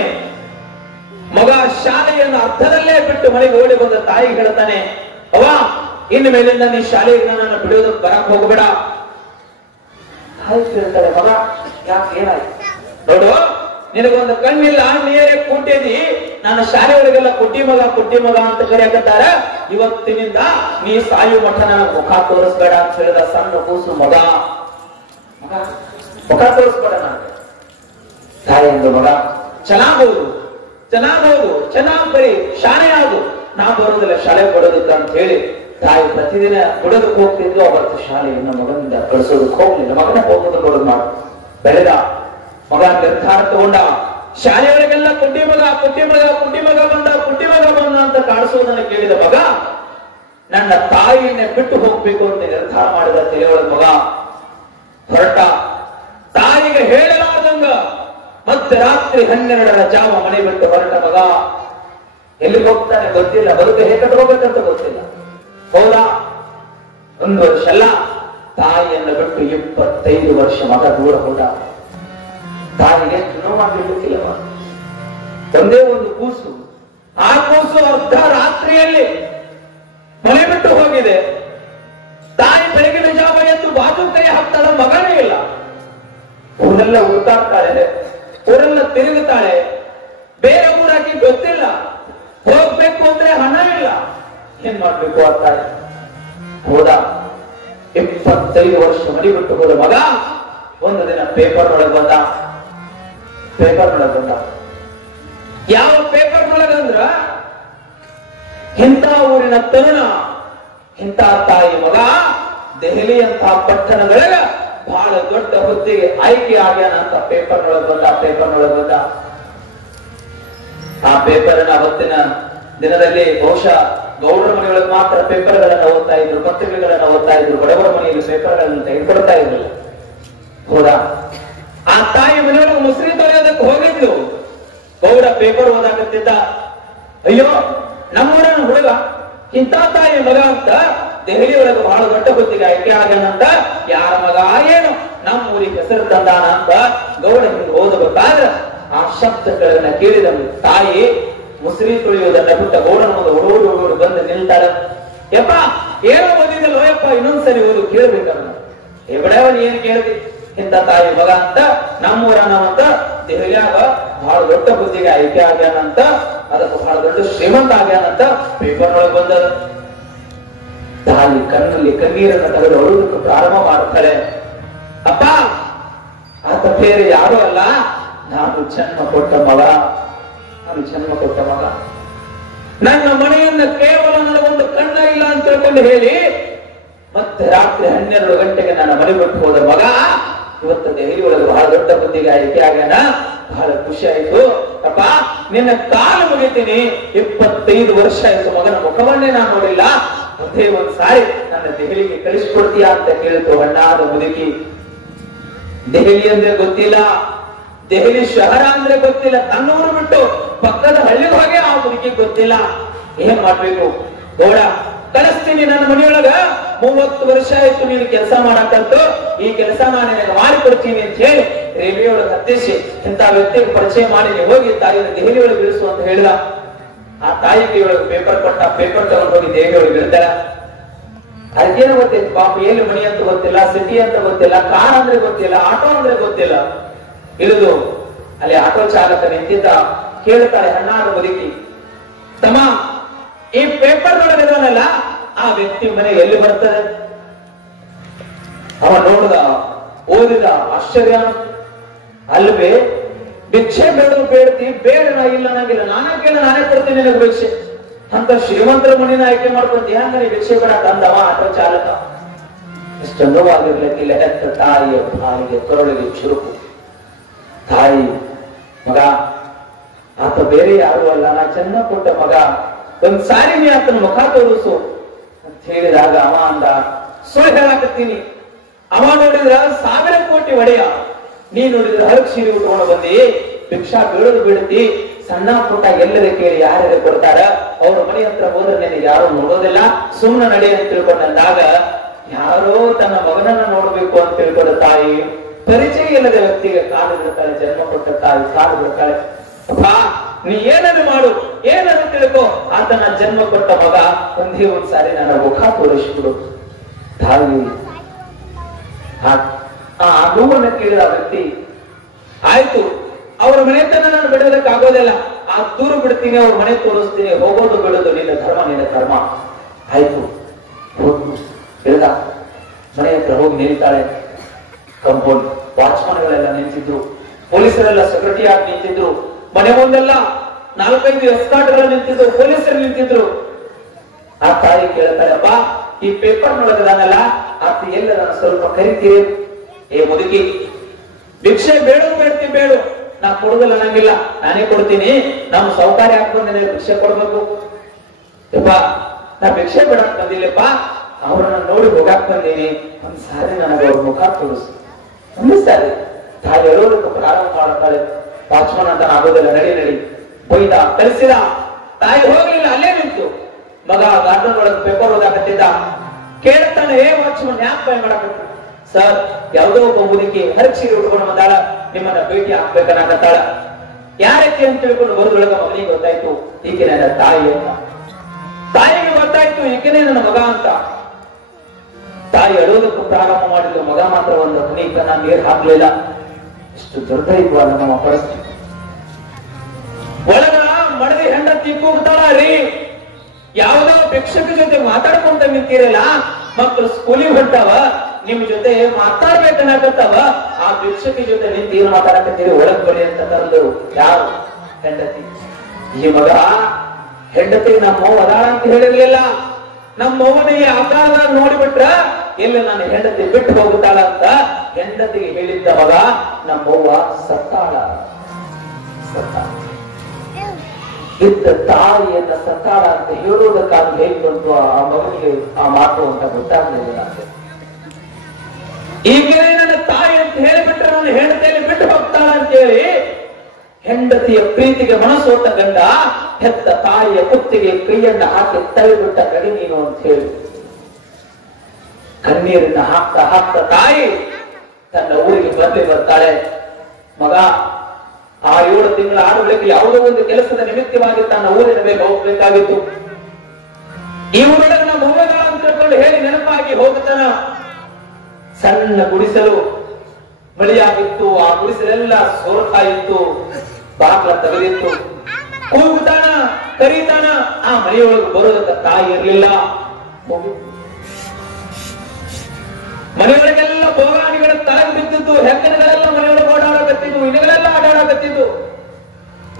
ಮಗ ಶಾಲೆಯನ್ನು ಅರ್ಧದಲ್ಲೇ ಬಿಟ್ಟು ಮನೆಗೆ ಓಡಿ ಬಂದ ತಾಯಿಗೆ ಹೇಳ್ತಾನೆ, ಅವ್ವ ಇನ್ನು ಮೇಲಿಂದ ನೀ ಶಾಲೆಗೆ ನನ್ನನ್ನು ಬಿಡುವುದಕ್ಕೆ ಬರಕ್ ಹೋಗಬೇಡ. ಆಯ್ತು ಹೇಳ್ತಾರೆ, ಮಗ ಯಾಕೆ ಏನಾಯ್ತು? ನೋಡು, ನಿನಗೊಂದು ಕಣ್ಣಿಲ್ಲ, ನೀರೇ ಕೂಟಿದಿ, ನಾನು ಶಾಲೆ ಒಳಗೆಲ್ಲ ಕುಡ್ಡಿ ಮಗ ಅಂತ ಕರೆಯಕತ್ತಾರ. ಇವತ್ತಿನಿಂದ ನೀ ಸಾಯು ಮಠ ನನಗೆ ಮುಖ ತೋರಿಸ್ಬೇಡ ಅಂತ ಹೇಳಿದ ಸಣ್ಣ ಕೂಸು ಮಗ. ಮುಖ ತೋರಿಸ್ಬೇಡ ನನಗೆ. ತಾಯಿ ಒಂದು ಮಗ ಚೆನ್ನಾಗಬಹುದು, ಚೆನ್ನಾಗ್ ಬರೀ ಶಾಲೆ ಆಗು, ನಾ ಬರೋದಿಲ್ಲ ಶಾಲೆ ಕೊಡೋದಕ್ಕ ಅಂತ ಹೇಳಿ ತಾಯಿ ಪ್ರತಿದಿನ ಕೊಡೋದಕ್ಕೆ ಹೋಗ್ತಿದ್ದು. ಅವತ್ತು ಶಾಲೆಯನ್ನು ಮಗನಿಂದ ಕಳಿಸೋದಕ್ಕೆ ಹೋಗ್ಲಿಲ್ಲ. ಮಗನ ಹೋಗೋದು ಕೊಡೋದು ಮಾಡು. ಬೆಳೆದ ಮಗ ನಿರ್ಧಾರ ತಗೊಂಡ. ಶಾಲೆಯೊಳಗೆಲ್ಲ ಕುಡ್ಡಿ ಮಗ ಬಂದ ಅಂತ ಕಾಣಿಸೋದನ್ನ ಕೇಳಿದ ಮಗ ನನ್ನ ತಾಯಿಯನ್ನೇ ಬಿಟ್ಟು ಹೋಗ್ಬೇಕು ಅಂತ ನಿರ್ಧಾರ ಮಾಡಿದ. ತಲೆಯೊಳಗ ಮಗ ಹೊರಟ. ತಾಯಿಗೆ ಹೇಳಲಾರ್ದಂಗ ಮತ್ತೆ ರಾತ್ರಿ 12ರ ಜಾವ ಮನೆ ಬಿಟ್ಟು ಹೊರಟ ಮಗ. ಎಲ್ಲಿಗೆ ಹೋಗ್ತಾನೆ ಗೊತ್ತಿಲ್ಲ, ಬದುಕು ಹೇಗೆ ಕಟ್ಕೋಬೇಕಂತ ಗೊತ್ತಿಲ್ಲ. ಹೌದಾ, 1 ವರ್ಷ ಅಲ್ಲ, ತಾಯಿಯನ್ನು ಬಿಟ್ಟು 25 ವರ್ಷ ಮಗ ದೂರ ಹೋದ. ತಾಯಿಗೆ ನೋವಾಗಿರ್ಲಿಕ್ಕಿಲ್ಲ. ಒಂದೇ ಒಂದು ಕೂಸು. ಆ ಕೂಸು ಅರ್ಧ ರಾತ್ರಿಯಲ್ಲಿ ಮನೆ ಬಿಟ್ಟು ಹೋಗಿದೆ. ತಾಯಿ ಬೆಳಗಿನ ಜಾವ ಎದ್ದು ಬಾಜು ಕೈ ಹಾಕ್ತಾಳೆ, ಮಗನೇ ಇಲ್ಲ. ಊರೆಲ್ಲ ಹುಡುಕಾಡ್ತಾಳೆ, ಊರೆಲ್ಲ ತಿರುಗುತ್ತಾಳೆ. ಬೇರೆ ಊರಾಗಿ ಗೊತ್ತಿಲ್ಲ. ಹೋಗ್ಬೇಕು ಅಂದ್ರೆ ಹಣ ಇಲ್ಲ. ಏನ್ ಮಾಡ್ಬೇಕು ಆ ತಾಯಿ? ಹೋದ. 25 ವರ್ಷ ಮನೆ ಬಿಟ್ಟು ಹೋದ ಮಗ ಒಂದು ದಿನ ಪೇಪರ್ ಒಳಗೆ ಬಂದ. ಯಾವ ಪೇಪರ್ ಒಳಗಂದ್ರ ಇಂಥ ಊರಿನ ತರುಣ, ಇಂಥ ತಾಯಿ ಮಗ ದೆಹಲಿ ಅಂತ ಪಟ್ಟಣಗಳ ಬಹಳ ದೊಡ್ಡ ಹುದ್ದೆಗೆ ಆಯ್ಕೆ ಆಗ್ಯಾನ ಅಂತ ಪೇಪರ್ ಒಳಗೆ ಬಂದ. ಆ ಪೇಪರ್ ಅವತ್ತಿನ ದಿನದಲ್ಲಿ ಬಹುಶಃ ಗೌಡರ ಮನೆಯೊಳಗೆ ಮಾತ್ರ ಪೇಪರ್ಗಳನ್ನು ಓದ್ತಾ ಇದ್ರು, ಪತ್ರಿಕೆಗಳನ್ನು ಓದ್ತಾ ಇದ್ರು. ಬಡವರ ಮನೆಯಲ್ಲಿ ಪೇಪರ್ಗಳನ್ನು ತೆಗೆದುಕೊಡ್ತಾ ಇರಲಿಲ್ಲ. ಹೋದ. ಆ ತಾಯಿ ಮನೆಯೊಳಗೆ ಮುಸ್ರಿ ತೊಳೆಯೋದಕ್ಕೆ ಹೋಗಿದ್ದು. ಗೌಡ ಪೇಪರ್ ಓದಾಕತ್ತಿದ್ದ. ಅಯ್ಯೋ, ನಮ್ಮೂರನ ಹುಡುಗ ಇಂಥ ತಾಯಿ ಮಗ ಅಂತ ದೆಹಲಿ ಒಳಗೆ ಬಹಳ ದೊಡ್ಡ ಹೊತ್ತಿಗೆ ಆಯ್ಕೆ ಆಗ್ಯಾನಂತ. ಯಾರ ಮಗ ಏನು ನಮ್ಮ ಊರಿಗೆ ಹೆಸರು ತಂದಾನ ಅಂತ ಗೌಡ ಹಿಂಗೆ ಓದಬೇಕಾದ್ರೆ ಆ ಶಬ್ದಗಳನ್ನ ಕೇಳಿದ ತಾಯಿ ಮುಸ್ರಿ ತೊಳೆಯುವುದನ್ನ ಬಿಟ್ಟ ಗೌಡನ ಮುಂದೆ ಓಡೋಡು ಬಂದು ನಿಲ್ತಾಳ. ಯಪ್ಪ, ಏನೋ ಓದಿದಲ್ಲ ಯಪ್ಪ, ಇನ್ನೊಂದ್ಸರಿ ಓದು ಕೇಳ್ಬೇಕಲ್ಲ. ಎಬಡವನ್ ಏನ್ ಕೇಳ್ತಿ? ಇಂಥ ತಾಯಿ ಮಗ ಅಂತ ನಮ್ಮೂರನವಂತ ದೆಹಲಿಯಾಗ ಬಹಳ ದೊಡ್ಡ ಹುದ್ದೆಗೆ ಆಯ್ಕೆ ಆಗ್ಯಾನಂತ, ಅದಕ್ಕೆ ಬಹಳ ದೊಡ್ಡ ಶ್ರೀಮಂತ ಆಗ್ಯಾನಂತ ಪೇಪರ್ ಒಳಗೆ ಬಂದದ. ತಾಯಿ ಕಣ್ಣಲ್ಲಿ ಕಣ್ಣೀರನ್ನು ತೆಗೆದು ಅಳುವುದಕ್ಕೆ ಪ್ರಾರಂಭ ಮಾಡ್ತಾಳೆ. ಅಪ್ಪ, ಆತ ಬೇರೆ ಯಾರು ಅಲ್ಲ, ನಾನು ಜನ್ಮ ಕೊಟ್ಟ ಮಗ. ನನ್ನ ಮನೆಯನ್ನ ಕೇವಲ ನನಗೊಂದು ಕಣ್ಣ ಇಲ್ಲ ಅಂತ ತಿಳ್ಕೊಂಡು ಹೇಳಿ ಮತ್ತೆ ರಾತ್ರಿ 12 ಗಂಟೆಗೆ ನನ್ನ ಮನೆ ಬಿಟ್ಟು ಹೋದ ಮಗ ಇವತ್ತು ದೆಹಲಿ ಒಳಗೆ ಬಹಳ ದೊಡ್ಡ ಹುದ್ದೆಗೆ ಆಯ್ಕೆ ಆಗ್ಯಾನ. ಬಹಳ ಖುಷಿ ಆಯ್ತು. ಅಪ್ಪ, ನಿನ್ನ ಕಾಲು ಮುಗಿತೀನಿ. 25 ವರ್ಷ ಆಯ್ತು, ಮಗನ ಮುಖವನ್ನೇ ನಾನು ನೋಡಿಲ್ಲ. ಒಂದೇ ಒಂದ್ ಸಾರಿ ನನ್ನ ದೆಹಲಿಗೆ ಕಳಿಸ್ಕೊಡ್ತೀಯಾ ಅಂತ ಕೇಳಿತು ಹಣ್ಣಾದ ಮುದುಕಿ. ದೆಹಲಿ ಅಂದ್ರೆ ಗೊತ್ತಿಲ್ಲ, ದೆಹಲಿ ಶಹರ ಅಂದ್ರೆ ಗೊತ್ತಿಲ್ಲ, ತನ್ನೂರು ಬಿಟ್ಟು ಪಕ್ಕದ ಹಳ್ಳಿಗೆ ಹೋಗಿ ಆ ಮುದುಕಿ ಗೊತ್ತಿಲ್ಲ. ಏನ್ ಮಾಡ್ಬೇಕು? ಗೌಡ, ಕಳಿಸ್ತೀನಿ ನನ್ನ ಮನೆಯೊಳಗ. 30 ವರ್ಷ ಆಯ್ತು ನೀನು ಕೆಲಸ ಮಾಡಕ್ಕಂತೂ, ಈ ಕೆಲಸ ನಾನು ನಿನಗೆ ಮಾಡಿಕೊಡ್ತೀನಿ ಅಂತ ಹೇಳಿ ರೈಲ್ವೆ ಒಳಗೆ ಹತ್ತಿಸಿ ಇಂಥ ವ್ಯಕ್ತಿಗೆ ಪರಿಚಯ ಮಾಡಿ ನೀವು ಹೋಗಿ ತಾಯಿಯನ್ನು ದೆಹಲಿ ಒಳಗೆ ಇಳಿಸು ಅಂತ ಹೇಳಿದ. ಆ ತಾಯಿಗೆ ಒಳಗೆ ಪೇಪರ್ ಕೊಟ್ಟ. ಪೇಪರ್ ತಗೊಂಡು ಹೋಗಿ ದೆಹಲಿ ಒಳಗೆ ಇಳ್ತಾಳ. ಅದಕ್ಕೇನು ಗೊತ್ತಿತ್ತು ಪಾಪ, ಎಲ್ಲಿ ಮಣಿ ಅಂತ ಗೊತ್ತಿಲ್ಲ, ಸಿಟಿ ಅಂತ ಗೊತ್ತಿಲ್ಲ, ಕಾರ್ ಅಂದ್ರೆ ಗೊತ್ತಿಲ್ಲ, ಆಟೋ ಅಂದ್ರೆ ಗೊತ್ತಿಲ್ಲ. ಇಳಿದು ಅಲ್ಲಿ ಆಟೋ ಚಾಲಕ ನಿಂತಿದ್ದ. ಕೇಳ್ತಾಳೆ ಹಣ್ಣಾರು ಮುದುಕಿ, ತಮ್ಮ, ಈ ಪೇಪರ್ ಒಳಗಿದಾನಲ್ಲ ಆ ವ್ಯಕ್ತಿ ಮನೆ ಎಲ್ಲಿ ಬರ್ತದೆ? ಅವ ನೋಡಿದ, ಓದಿದ, ಆಶ್ಚರ್ಯ. ಅಲ್ವೇ, ಭಿಕ್ಷೆ ಬೇಡ್ತಿ, ಬೇಡ ಇಲ್ಲ ಅನ್ನಂಗಿಲ್ಲ, ನಾನೇ ಕೊಡ್ತೀನಿ ನಿನಗೆ ಭಿಕ್ಷೆ ಅಂತ ಶ್ರೀಮಂತರ ಮನೆನ ಆಯ್ಕೆ ಮಾಡ್ಕೊಂತ ಹೆಂಗ ನೀ ಭಿಕ್ಷೆ ಬೇಡ ಅಂದವ ಆಟೋ ಚಾಲಕ. ಎಷ್ಟು ನೋವಾಗಿರ್ಲಿಕ್ಕಿಲ್ಲ. ಹೆತ್ತ ತಾಯಿಯ ಬಾಯಿಗೆ ಕರುಳಿಗೆ ಚುರುಕು. ತಾಯಿ, ಮಗ, ಆತ ಬೇರೆ ಯಾರು ಅಲ್ಲ, ನಾ ಜನ್ಮ ಕೊಟ್ಟ ಮಗ, ಒಂದ್ ಸಾರಿ ನೀ ಆತನ ಮುಖ ತೋರಿಸು ಅಂತ ಹೇಳಿದಾಗ ಅವ ಅಂದ, ಸುಳ್ಳು ಹೇಳಾಕತ್ತೀನಿ. ಅವ ನೋಡಿದ್ರ 1000 ಕೋಟಿ ಒಡೆಯ, ನೀ ನೋಡಿದ್ರ ಹರಕ್ ಸೀರೆ ಉಟ್ಕೊಂಡು ಬಂದಿ, ಭಿಕ್ಷಾ ಬೀಳೋದು ಬೀಳ್ತಿ, ಸಣ್ಣ ಪುಟ್ಟ ಎಲ್ಲರ ಕೇಳಿ ಯಾರ್ಯಾರು ಕೊಡ್ತಾರ, ಅವ್ರ ಮನೆ ಹತ್ರ ಹೋದ್ರೆ ನಿನಗೆ ಯಾರು ನೋಡೋದಿಲ್ಲ, ಸುಮ್ಮನೆ ನಡೆ ಅಂತ ತಿಳ್ಕೊಂಡಂದಾಗ ಯಾರೋ ತನ್ನ ಮಗನನ್ನ ನೋಡ್ಬೇಕು ಅಂತ ತಿಳ್ಕೊಂಡ ತಾಯಿ ಪರಿಚಯ ಇಲ್ಲದ ವ್ಯಕ್ತಿಗೆ ಕಾಲು ಬಿಡ್ತಾಳೆ, ಜನ್ಮ ಕೊಟ್ಟ ತಾಯಿ ಕಾಲು ಬಿಡ್ತಾಳೆ. ಅಪ್ಪ ನೀ ಏನಾದ್ರು ಮಾಡು, ಏನಾದ್ರು ತಿಳ್ಕೊ, ಆತನ ಜನ್ಮ ಕೊಟ್ಟ ಮಗ ಒಂದೇ ಒಂದ್ಸಾರಿ ನನ್ನ ಮುಖ ತೋರಿಸ್ಬಿಡು. ತಾಯಿ ಆ ನೋವನ್ನು ಕೇಳಿದ ವ್ಯಕ್ತಿ, ಆಯ್ತು ಅವ್ರ ಮನೆತನ ನಾನು ಬಿಡೋದಕ್ಕಾಗೋದಿಲ್ಲ, ಆ ದೂರ ಬಿಡ್ತೀನಿ, ಅವ್ರ ಮನೆ ತೋರಿಸ್ತೀನಿ, ಹೋಗೋದು ಬಿಡೋದು ನಿನ್ನ ಧರ್ಮ, ನಿನ್ನ ಕರ್ಮ. ಆಯ್ತು ಹೇಳ್ದ, ಮನೆ ಹತ್ರ ಹೋಗಿ ನಿಲ್ತಾಳೆ. ಕಂಪೌಂಡ್ ವಾಚ್ಮನ್ಗಳೆಲ್ಲ ನಿಂತಿದ್ರು, ಪೊಲೀಸರೆಲ್ಲ ಸೆಕ್ಯೂರಿಟಿ ಆಗಿ ನಿಂತಿದ್ರು, ಮನೆ ಮುಂದೆಲ್ಲ 4-5 ಎಸ್ಕಾರ್ಟ್ಗಳು ನಿಂತಿದ್ರು, ಪೊಲೀಸರು ನಿಂತಿದ್ರು. ಆ ತಾಯಿ ಕೇಳ್ತಾಳೆ, ಅಪ್ಪ ಈ ಪೇಪರ್ ನೋಡೋದಾನಲ್ಲ, ಆತ ಎಲ್ಲ ನಾನು ಸ್ವಲ್ಪ ಕರಿತೀರಿ. ಏ ಮುದುಕಿ, ಭಿಕ್ಷೆ ಬೇಡೋದು ಬೇಡ್ತಿ ಬೇಡು, ನಾ ಕೊಡುದಿಲ್ಲ ಅನ್ನಂಗಿಲ್ಲ, ನಾನೇ ಕೊಡ್ತೀನಿ, ನಮ್ಮ ಸೌಕರ್ಯ ಹಾಕೊಂಡು ನನಗೆ ಭಿಕ್ಷೆ ಕೊಡ್ಬೇಕು. ಯಪ್ಪ ನಾ ಭಿಕ್ಷೆ ಬಿಡಕ್ ಬಂದಿಲ್ಲಪ್ಪ, ಅವ್ರನ್ನ ನೋಡಿ ಹೋಗಾಕ್ ಬಂದೀನಿ, ಒಂದ್ಸಾರಿ ನನಗೆ ಅವ್ರ ಮುಖ ತೋರಿಸು. ಒಂದೇ ಸಾರಿ ತಾಯಿ ಹೇಳೋದಕ್ಕೆ ಪ್ರಾರಂಭ ಮಾಡುತ್ತಾಳೆ. ವಾಚ್ಮನ್ ಅಂತ ಆಗೋದಿಲ್ಲ, ನಡಿ ನಡಿ ಬೈದ ಕಲಿಸಿದ. ತಾಯಿ ಹೋಗ್ಲಿಲ್ಲ, ಅಲ್ಲೇ ನಿಂತು. ಮಗ ಗಾರ್ಡನ್ ಒಳಗೆ ಪೇಪರ್ ಓದಾಕತ್ತಿದ್ದ. ಕೇಳ್ತಾನೆ, ಏ ವಾಚ್ಮನ್ ಯಾಕೆ ಭಯ ಮಾಡಕತ್ತ? ಸರ್, ಯಾವುದೋ ಒಬ್ಬ ಮುದುಕಿ ಹರಕ್ ಸೀರೆ ಉಟ್ಕೊಂಡು ಬಂದಾಳ, ನಿಮ್ಮನ್ನ ಭೇಟಿ ಹಾಕ್ಬೇಕನ್ನಾಗತ್ತಾಳ. ಯಾರಕ್ಕೆ ಅಂತ ತಿಳ್ಕೊಂಡು ಬರೋದ್ರೊಳಗ ಮಗನಿಗೆ ಗೊತ್ತಾಯ್ತು ಈಕೆ ನನ್ನ ತಾಯಿ ಅಂತ. ತಾಯಿಗೆ ಗೊತ್ತಾಯ್ತು ಈಕೆನೇ ನನ್ನ ಮಗ ಅಂತ. ತಾಯಿ ಅಳೋದಕ್ಕೂ ಪ್ರಾರಂಭ ಮಾಡಿದ್ರು, ಮಗ ಮಾತ್ರ ಒಂದು ಹನಿಕನ್ನ ನೀರು ಹಾಕ್ಲಿಲ್ಲ. ಇಷ್ಟು ದೊಡ್ಡ ಇದ್ವ ನಮ್ಮ ಪರಿಸ್ಥಿತಿ. ಒಳಗ ಮಡದಿ ಹೆಂಡತಿ ಕೂಗ್ತಾಳ, ರೀ ಯಾವ್ದೋ ಭಿಕ್ಷಕ ಜೊತೆ ಮಾತಾಡ್ಕೊಂತ ನಿಂತಿರಲ್ಲ, ಮಕ್ಕಳು ಸ್ಕೂಲಿಗೆ ಹೊಂಟಾವ, ನಿಮ್ ಜೊತೆ ಮಾತಾಡ್ಬೇಕನ್ನಾಗತ್ತವ, ಆ ಭಿಕ್ಷಕಿ ಜೊತೆ ನಿಂತು ಏನ್ ಮಾತಾಡಕತ್ತೀರಿ, ಒಳಗ್ ಬಳಿ ಅಂತ ಕರೆದರು. ಯಾರು? ಹೆಂಡತಿ. ಈ ಮಗ ಹೆಂಡತಿ ನಮ್ಮವ್ವ ಅದಾಳ ಅಂತ ಹೇಳಿರ್ಲಿಲ್ಲ. ನಮ್ಮವ್ವನ ಈ ಆಕಾರದಾಗ ನೋಡಿಬಿಟ್ರ ಎಲ್ಲಿ ನನ್ನ ಹೆಂಡತಿ ಬಿಟ್ಟು ಹೋಗುತ್ತಾಳ ಅಂತ ಹೆಂಡತಿಗೆ ಹೇಳಿದ್ದ ಮಗ ನಮ್ಮವ್ವ ಸತ್ತಾಳ. ಇದ್ದ ತಾಯಿಯನ್ನ ಸತ್ತಾಳ ಅಂತ ಹೇಳುವುದಕ್ಕಾಗಿ ಹೇಗೆ ಬಂತು ಆ ಮಗನಿಗೆ ಆ ಮಾತು ಅಂತ ಗೊತ್ತಾಗ್ಲಿಲ್ಲ. ಈಗಲೇ ನನ್ನ ತಾಯಿ ಅಂತ ಹೇಳಿಬಿಟ್ರೆ ನನ್ನ ಹೆಂಡತಿಯಲ್ಲಿ ಬಿಟ್ಟು ಹೋಗ್ತಾಳ ಅಂತೇಳಿ ಹೆಂಡತಿಯ ಪ್ರೀತಿಗೆ ಮನಸೋತ ಗಂಡ ಹೆತ್ತ ತಾಯಿಯ ಕುತ್ತಿಗೆ ಕೈಯನ್ನ ಹಾಕಿ ತಳ್ಳಿಬಿಟ್ಟ ಕಡಿ ನೀನು ಅಂತ ಹೇಳಿ ಕಣ್ಣೀರನ್ನ ಹಾಕ್ತಾ ಹಾಕ್ತಾ ತಾಯಿ ತನ್ನ ಊರಿಗೆ ಬರ್ತಾಳೆ. ಮಗ ಆ 7 ತಿಂಗಳ ಆಡಳಿಕೆ ಯಾವುದೋ ಒಂದು ಕೆಲಸದ ನಿಮಿತ್ತವಾಗಿ ತನ್ನ ಊರಿನ ಮೇಲೆ ಹೋಗ್ಬೇಕಾಗಿತ್ತು. ಈ ಊರೊಳಗೆ ನಾವು ಹೋಗಲ್ಲ ಅಂತ ತಿಳ್ಕೊಂಡು ಹೇಳಿ ನೆನಪಾಗಿ ಹೋಗುತ್ತಾನ. ಸಣ್ಣ ಗುಡಿಸಲು ಮಳೆಯಾಗಿತ್ತು, ಆ ಗುಡಿಸಲೆಲ್ಲ ಸೋರ್ತಾ ಇತ್ತು, ಬಾಗ್ಲ ತೆಗೆದಿತ್ತು. ಕೂಗುತ್ತಾನ, ಕರೀತಾನ, ಆ ಮನೆಯೊಳಗೆ ಬರೋದಕ್ಕೆ ತಾಯಿ ಇರಲಿಲ್ಲ. ಮನೆಯೊಳಗೆಲ್ಲ ಬೋಗಾಣಿಗಳ ತಳಗ ಬಿದ್ದಿದ್ದು, ಹೆಕ್ಕನಗಳೆಲ್ಲ ಮನೆಯೊಳಗೆ ಓಡಾಡಕತ್ತಿದ್ದು, ಇನ್ನಗಳೆಲ್ಲ ಆಡಾಡಕತ್ತಿದ್ದು.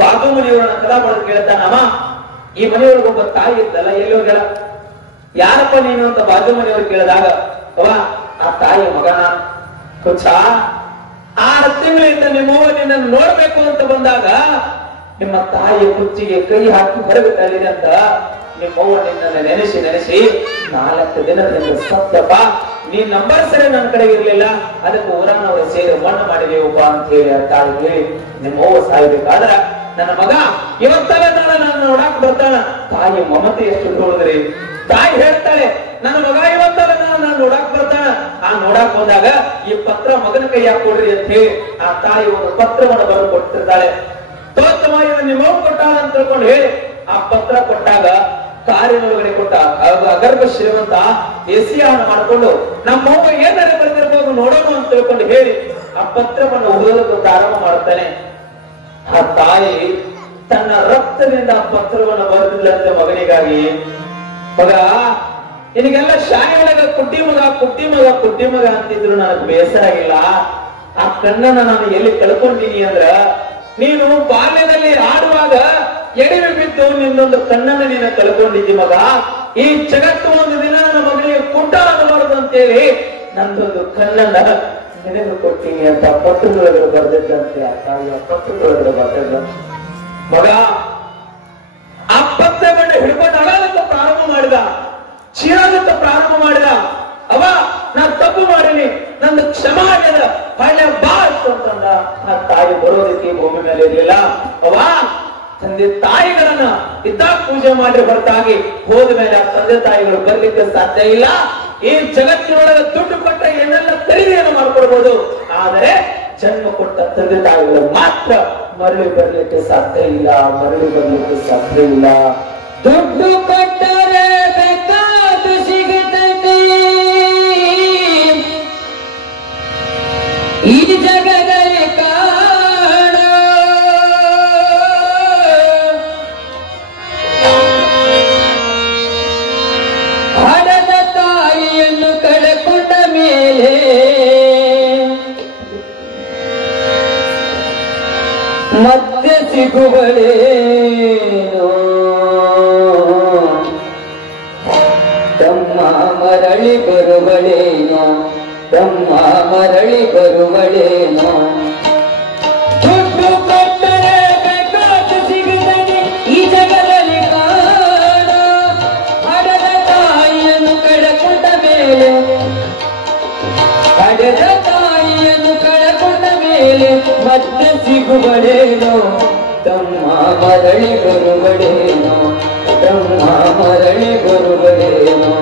ಬಾಜು ಮನೆಯವರನ್ನ ಕದಾ ಮಾಡೋದು ಕೇಳ್ತಾನ, ಅಮ್ಮ ಈ ಮನೆಯೊಳಗೆ ಒಬ್ಬ ತಾಯಿ ಇದ್ದಲ್ಲ, ಎಲ್ಲಿ ಹೋಗ್ಯಾಳ? ಯಾರಪ್ಪ ನೀನು ಅಂತ ಬಾಜು ಮನೆಯವರು ಕೇಳಿದಾಗ, ಅವ್ವ ಆ ತಾಯಿ ಮಗನ ಹುಚ್ಚ, 6 ತಿಂಗಳಿಂದ ನಿಮ್ಮವ್ವ ನಿನ್ನನ್ನು ನೋಡ್ಬೇಕು ಅಂತ ಬಂದಾಗ ನಿಮ್ಮ ತಾಯಿಯ ಕುಚ್ಚಿಗೆ ಕೈ ಹಾಕಿ ಹೊರಗೆ ತಳ್ಳಿದೆ ಅಂತ ನಿಮ್ಮವ್ವ ನಿನ್ನನ್ನು ನೆನೆಸಿ 4 ದಿನದಿಂದ ಸತ್ಯಪ್ಪ, ನೀ ನಂಬರ್ ಸರಿ ನನ್ನ ಕಡೆ ಇರ್ಲಿಲ್ಲ, ಅದಕ್ಕೆ ಊರನ್ನವರು ಸೇರಿ ಮಣ್ಣು ಮಾಡಿದೇವಪ್ಪ ಅಂತ ಹೇಳಿ ಆ ತಾಯಿ ಹೇಳಿ ನಿಮ್ಮವ್ವ ಸಾಯ್ಬೇಕಾದ್ರ ನನ್ನ ಮಗ ಇವತ್ತಲ್ಲ ನಾಳೆ ನಾನು ನೋಡಾಕ್ ಬರ್ತಾನ. ತಾಯಿ ಮಮತೆ ಎಷ್ಟು ನೋಡಿದ್ರಿ. ತಾಯಿ ಹೇಳ್ತಾಳೆ, ನನ್ನ ಮಗ ಇವತ್ತಲ್ಲ ನಾನು ನೋಡಾಕ್ ಬರ್ತಾನ. ಆ ನೋಡಾಕ್ ಹೋದಾಗ ಈ ಪತ್ರ ಮಗನ ಕೈಯಾಗ ಕೊಡ್ರಿ ಅಂತ ಹೇಳಿ ಆ ತಾಯಿ ಒಂದು ಪತ್ರವನ್ನು ಬರೆದು ಕೊಟ್ಟಿರ್ತಾಳೆ. ತೋತ್ತಮಾಯಿ ನಿಮ್ಮವ್ವ ಕೊಟ್ಟಾಳ ಅಂತ ತಿಳ್ಕೊಂಡು ಹೇಳಿ ಆ ಪತ್ರ ಕೊಟ್ಟಾಗ ಕಾರಿನೊಳಗಡೆ ಕೊಟ್ಟ ಅಗರ್ಭ ಶ್ರೀಮಂತ ಎಸಿಯಾವನ್ನು ಮಾಡಿಕೊಂಡು ನಮ್ಮವ್ವ ಏನಾರ ಬರೆದಿರ್ಬೋದು ನೋಡೋಣ ಅಂತ ತಿಳ್ಕೊಂಡು ಹೇಳಿ ಆ ಪತ್ರವನ್ನು ಓದೋದಕ್ಕೆ ಪ್ರಾರಂಭ ಮಾಡುತ್ತಾನೆ. ಆ ತಾಯಿ ತನ್ನ ರಕ್ತದಿಂದ ಆ ಪತ್ರವನ್ನು ಬರೆದಿಲ್ಲಂತೆ ಮಗನಿಗಾಗಿ. ಮಗ ನಿನಗೆಲ್ಲ ಶಾಲೆಯೊಳಗ ಕುಟ್ಟಿ ಮಗ ಅಂತಿದ್ರು ನನಗೆ ಬೇಸರ ಇಲ್ಲ. ಆ ಕಣ್ಣನ್ನ ನಾನು ಎಲ್ಲಿ ಕಳ್ಕೊಂಡೀನಿ ಅಂದ್ರ ನೀನು ಬಾಲ್ಯದಲ್ಲಿ ಆಡುವಾಗ ಎಡಿವೆ ಬಿದ್ದು ನಿನ್ನೊಂದು ಕಣ್ಣನ್ನು ನೀನು ಕಳ್ಕೊಂಡಿದ್ದಿ ಮಗ. ಈ ಜಗತ್ತು ಒಂದು ದಿನ ನನ್ನ ಮಗನಿಗೆ ಕುಟ್ಟ ಆಗಬಾರದು ಅಂತೇಳಿ ನಂದೊಂದು ಕಣ್ಣನ್ನ ನಿನಗೆ ಕೊಡ್ತೀನಿ ಅಂತ ಪತ್ರದೊಳಗಡೆ ಬರ್ದಿದ್ದಂತೆ. ಆ ತಾಯಿಯ ಪತ್ರದೊಳಗಡೆ ಬರ್ದಿದ್ದ ಮಗ ಆ ಪತ್ತೆ ಬಂಡ ಹಿಡ್ಕೊಂಡು ಅಳಲಂತ ಪ್ರಾರಂಭ ಮಾಡಿದ, ಚೀರಾದಂತ ಪ್ರಾರಂಭ ಮಾಡಿದ. ಅವ ನಾ ತಪ್ಪು ಮಾಡೀನಿ, ನಂದು ಕ್ಷಮ ಆಗ್ಯದ, ಹಳ್ಳ ಬಾ ಅಂತಂದ. ನಾ ತಾಯಿ ಬರೋದಕ್ಕೆ ಭೂಮಿ ಮೇಲೆ ಇರ್ಲಿಲ್ಲ. ಅವ ತಂದೆ ತಾಯಿಗಳನ್ನ ಇದ್ದಾಗ ಪೂಜೆ ಮಾಡಿ ಹೊರತಾಗಿ ಹೋದ ಮೇಲೆ ಆ ತಂದೆ ತಾಯಿಗಳು ಬರ್ಲಿಕ್ಕೆ ಸಾಧ್ಯ ಇಲ್ಲ. ಈ ಜಗತ್ತಿನೊಳಗೆ ದುಡ್ಡು ಕೊಟ್ಟ ಏನೆಲ್ಲ ಖರೀದಿಯನ್ನು ಮಾಡ್ಕೊಡ್ಬೋದು, ಆದರೆ ಜನ್ಮ ಕೊಟ್ಟ ತಂದೆ ತಾಯಿಗಳು ಮಾತ್ರ ಮರಳಿ ಬರ್ಲಿಕ್ಕೆ ಸಾಧ್ಯ ಇಲ್ಲ, ಮರಳಿ ಬರ್ಲಿಕ್ಕೆ ಸಾಧ್ಯ ಇಲ್ಲ. ದುಡ್ಡು ಕೊಟ್ಟರೆ ಬೇಕಾದು ಸಿಗುತ್ತದೆ ಈ ಜಗದಲ್ಲಿ ಕಾಣ, ಹಣದ ತಾಯಿಯನ್ನು ಕಳೆಕೊಂಡ ಮೇಲೆ ಮತ್ತೆ ಸಿಗುವಳೇನೋ ತಮ್ಮ ಮರಳಿ ಬರುವಳೇನೋ, ತಮ್ಮ ಮರಳಿ ಬರುವಳೇನೋ. ದುಡ್ಡು ಕೊಟ್ಟರೆ ಬೇಕಾದು ಸಿಗುತ್ತದೆ ಈ ಜಗದಲ್ಲಿ ಕಾಣ, ಹಣದ ತಾಯಿಯನ್ನು ಕಳೆಕೊಂಡ ಮೇಲೆ, ಹಣದ ತಾಯಿಯನ್ನು ಕಳೆಕೊಂಡ ಮೇಲೆ ಮತ್ತೆ ಸಿಗುವಳೇನೋ, ತಮ್ಮ ಮರಳಿ ಬರುವಳೇನೋ, ತಮ್ಮ ಮರಳಿ ಬರುವಳೇನೋ.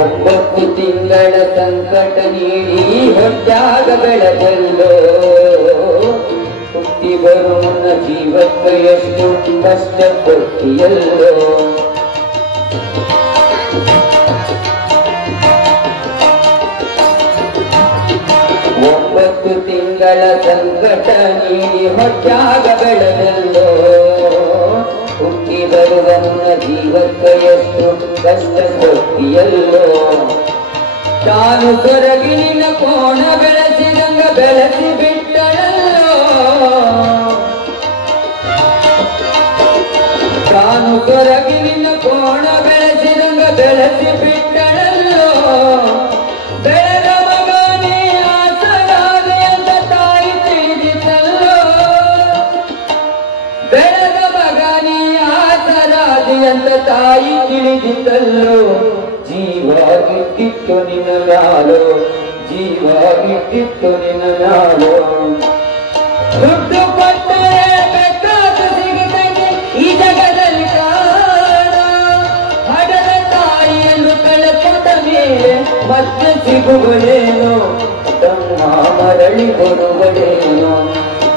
ಒಂಬತ್ತು ತಿಂಗಳ ಸಂಕಟ ನೀಡಿ ಹೊಟ್ಟಾಗ ಬೆಳೆದಲ್ಲೋ, ಹುಟ್ಟಿ ಬರುವನ ಜೀವಕ್ಕೆ ಎಷ್ಟು ಕಷ್ಟ ಕೊಟ್ಟಿಯಲ್ಲೋ. ಒಂಬತ್ತು ತಿಂಗಳ ಸಂಕಟ ನೀಡಿ ಹೊಟ್ಟಾಗ ಬೆಳೆದಲ್ಲೋ, ಹುಟ್ಟಿ ಬರುವನ ಜೀವಕ್ಕೆ ಎಷ್ಟು ಕಷ್ಟ ಕೊಟ್ಟಿಯಲ್ಲೋ. ತಾನು ಕೊರಗಿನ ಕೋಣ ಬೆಳೆಸಿದಂಗ ಬೆಳೆಸಿ ಬಿಟ್ಟಳಲ್ಲೋ, ತಾನು ಕೊರಗಿನ ಕೋಣ ಬೆಳೆಸಿದಂಗ ಬೆಳೆಸಿ ಬಿಟ್ಟಳಲ್ಲೋ. ಬೆಳೆದ ಮಗನೇ ಆಸರಾದೆ ಅಂತ ತಾಯಿ ತಿಳಿದಿದ್ದಲ್ಲೋ, ಬೆಳೆದ ಮಗನೇ ಆಸರಾದೆ ಅಂತ ತಾಯಿ ತಿಳಿದಿದ್ದಲ್ಲೋ. ಜೀವ ಬಿಟ್ಟಿತ್ತು ನಿನ್ನ ಮ್ಯಾಲೋ, ಜೀವ ಬಿಟ್ಟಿತ್ತು ನಿನ್ನ ಮ್ಯಾಲೋ. ದುಡ್ಡು ಕೊಟ್ಟರೆ ಬೇಕಾದು ಸಿಗುತ್ತದೆ ಈ ಜಗದಲ್ಲಿ ಕಾಣ, ಹಣದ ತಾಯಿಯನ್ನು ಕಳೆಕೊಂಡ ಮೇಲೆ ಮತ್ತೆ ಸಿಗುವಳೇನೋ, ತಮ್ಮ ಮರಳಿ ಬರುವಳೇನೋ,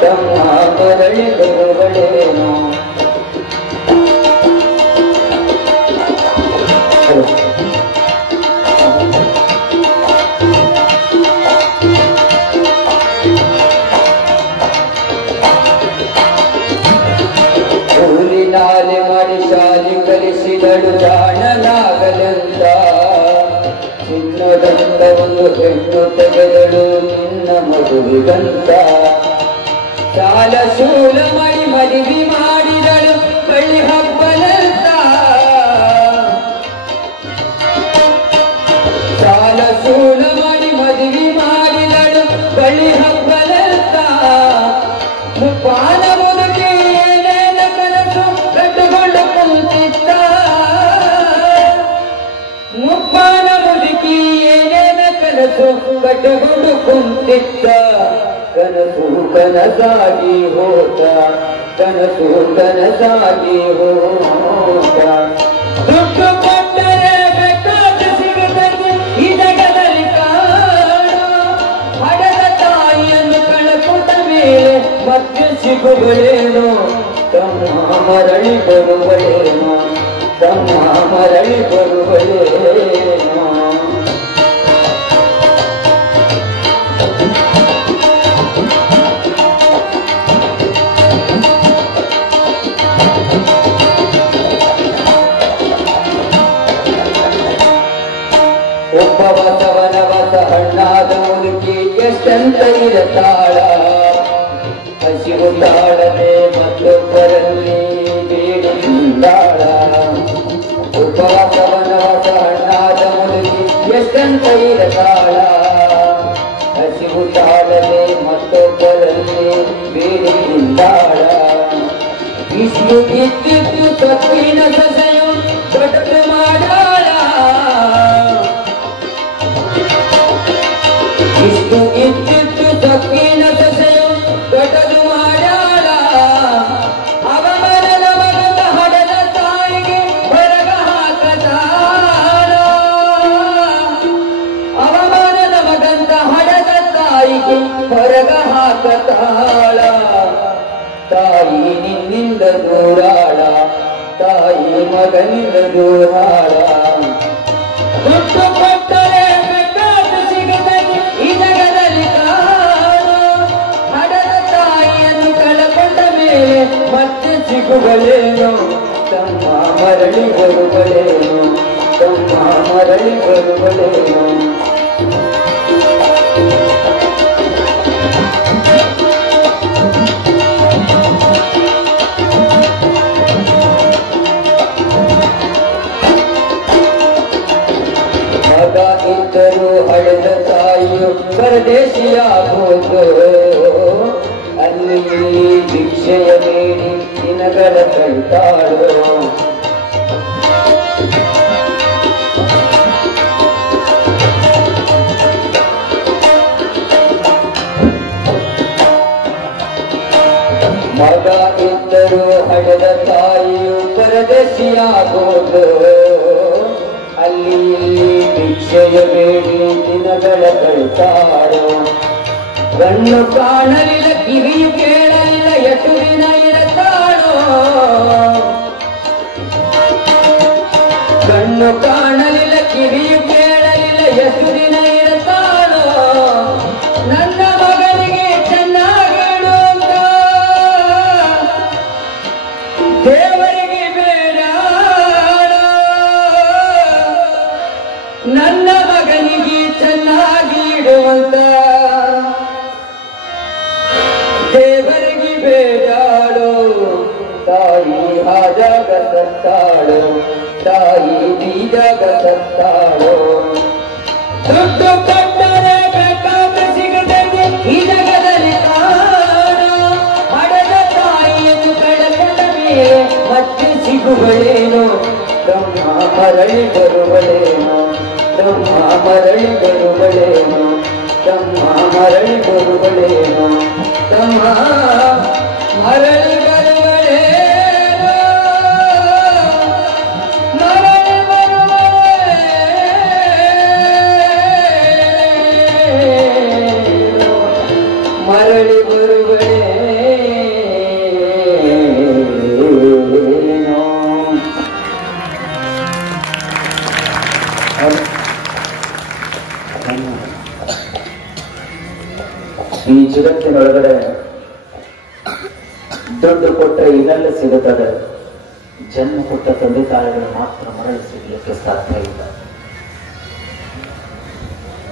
ತಮ್ಮ ಮರಳಿ ಬರುವಳೇನೋ. ನಾಲೆ ಮಾಡಿ ಶಾಲೆ ಕಲಿಸಿದಳು ಜಾಣನಾಗಲೆಂದ, ಚಿನ್ನದಂತ ಒಂದು ಹೆಣ್ಣು ತೆಗೆದಳು ನಿನ್ನ ಮಗುವಿಗಂತ. ಸಾಲ ಶೂಲ ಮಾಡಿ ಮದುವೆ ಮಾಡಿದಳು ಬಳ್ಳಿ ಹಬ್ಬನಂತ, ಸಾಲ ಶೂಲ ಮಾಡಿ ಮದುವೆ ಮಾಡಿದಳು ಬಳ್ಳಿ ಹಬ್ಬನಂತ. ಮುಪ್ಪಾನ ಮುದುಕಿ ಏನೇನ ಕನಸು ಕಟ್ಟುಕೊಂಡು ಕುಂತಿದ್ದ, ಮುಪ್ಪಾನ ಮುದುಕಿ ಏನೇನ ಕನಸು ಕಟ್ಟುಕೊಂಡು ಕುಂತಿದ್ದ. ಕನಸು ಕನಸಾಗಿ ಹೋದ, ಕನಸು ಕನಸಾಗಿ ಹೋದ. ದುಡ್ಡು ಕೊಟ್ಟರೆ ಬೇಕಾದು ಸಿಗುತ್ತದೆ ಈ ಜಗದಲ್ಲಿ ಕಾಣ, ಹಣದ ತಾಯಿಯನ್ನು ಕಳೆಕೊಂಡ ಮೇಲೆ ಮತ್ತೆ ಸಿಗುವಳೇನೋ, ತಮ್ಮ ಮರಳಿ ಬರುವಳೇನೋ, ತಮ್ಮ ಮರಳಿ ಬರುವಳೇನೋ. ಒಬ್ಬ ಬಸವನ ಬಸ ಹಣ್ಣಾದ ಮುದುಕಿ ಎಷ್ಟಂತ ಇರತಾಳ, ಹಸಿವು ತಾಳದೆ ಮತ್ತೊಬ್ಬರಲ್ಲಿ ಬೇಡಿದ್ದಾಳ ಉಪವಾಸವನವಸ ಹಣ್ಣಾದ ಮುದುಕಿ ಎಷ್ಟಂತ ಇರತಾಳ ಹಸಿವು ತಾಳದೆ ಮತ್ತೊಬ್ಬರಲ್ಲಿ ಬೇಡಿದ್ದಾಳ ಇಷ್ಟು ಇದ್ದಿದ್ದು ತಪ್ಪಿನ ಸಸೆಯು ದೊಡ್ಡದು ಮಾಡಾಳ ಇಷ್ಟು ಇದ್ದಿದ್ದು ತಪ್ಪಿನ ಸಸೆಯು ದೊಡ್ಡದು ಮಾಡಾಳ ಅವಮನದ ಮಗದ ಹಡದ ತಾಯಿಗೆ ಹೊರಗ ಹಾಕತಾಳ ಅವಮಾನದ ಮಗಂತ ಹಡದ ತಾಯಿಗೆ ಹೊರಗ ಹಾಕತಾಳ ತಾಯಿ ನಿನ್ನಿಂದ ದೂರಾಳ ತಾಯಿ ಮಗನಿಂದ ದೂರಾಳ ದುಡ್ಡು ಕೊಟ್ಟರೆ ಬೇಕಾದ ಸಿಗದಲ್ಲಿ ಈ ಜಗದಲ್ಲಿ ಕಾಣ ಹಡದ ತಾಯಿಯನ್ನು ಕಳಕೊಂಡ ಮೇಲೆ ಮತ್ತೆ ಸಿಗುವಳೇನು ತಮ್ಮ ಮರಳಿ ಬರುವಳೇನು ತಮ್ಮ ಮರಳಿ ಬರುವಳೇನು ಮಗ ಇದ್ದರೂ ಹಳೆದ ತಾಯಿಯು ಪರದೇಶಿಯಾಗುವುದು ಅಲ್ಲಿ ಭಿಕ್ಷೆಯ ಬೇಡಿ ದಿನಗಳ ಕಳ್ತಾಳು ಮಗ ಇದ್ದರೂ ಹಳೆದ ತಾಯಿಯು ಪರದೇಶಿಯಾಗುವುದು ಅಲ್ಲಿ ಭಿಕ್ಷೆಯ ಬೇಡಿ ದಿನಗಳ ಕಳ್ತಾಳು ಕಣ್ಣು ಕಾಣಲಿಲ್ಲ ಕಿವಿಯು ಕೇಳಲಿಲ್ಲ ಎಷ್ಟು ದಿನ ಇರತಾಳೋ ಕಣ್ಣು ಕಾಣಲಿಲ್ಲ ಕಿವಿಯು ಕೇಳಲಿಲ್ಲ ಎಷ್ಟು ದಿನ ಇರತಾಳೋ ನನ್ನ ಮಗನಿಗೆ ಚೆನ್ನಾಗಿಡು ಅಂತ ದೇವರಿಗೆ ಬೇಡ ನನ್ನ ಮಗನಿಗೆ ಚೆನ್ನಾಗಿ ಇಡುವಂತ ದೇವರಿಗೆ ಬೇಡಾಳು ತಾಯಿ ಹಾಜಾಗ ಸತ್ತಾಳು ತಾಯಿ ಬೀಜಾಗ ಸತ್ತಾಳು ದುಡ್ಡು ಕೊಟ್ಟರೆ ಬೇಕಾದ ಸಿಗದಂತೆ ಈ ಜಗದಲ್ಲಿ ಕಾಣ ಹಡದ ತಾಯಿಯನ್ನು ಕಳಕೊಂಡ ಮೇಲೆ ಮತ್ತೆ ಸಿಗುವಳೇನು ತಮ್ಮ ಮರಳಿ ಬರುವಳೇನು ತಮ್ಮ ಮರಳಿ ಬರುವಳೇನು ತಮ್ಮ ಮರಳಿ ಬರುವಳೇನು ತಮ್ಮ ಮರಳಿ ಬರುವಳೇನು ಮರಳಿ ಬರುವಳೇನು ಮರಳಿ ಬರುವಳೇನು ಈ ಜಗತ್ತಿನೊಳಗಡೆ ದುಡ್ಡು ಕೊಟ್ಟರೆ ಇದೆಲ್ಲ ಸಿಗುತ್ತದೆ ಜನ್ಮ ಕೊಟ್ಟ ತಂದೆ ತಾಯಿಗಳು ಮಾತ್ರ ಮರಳಿ ಸಿಗಲಿಕ್ಕೆ ಸಾಧ್ಯ ಇಲ್ಲ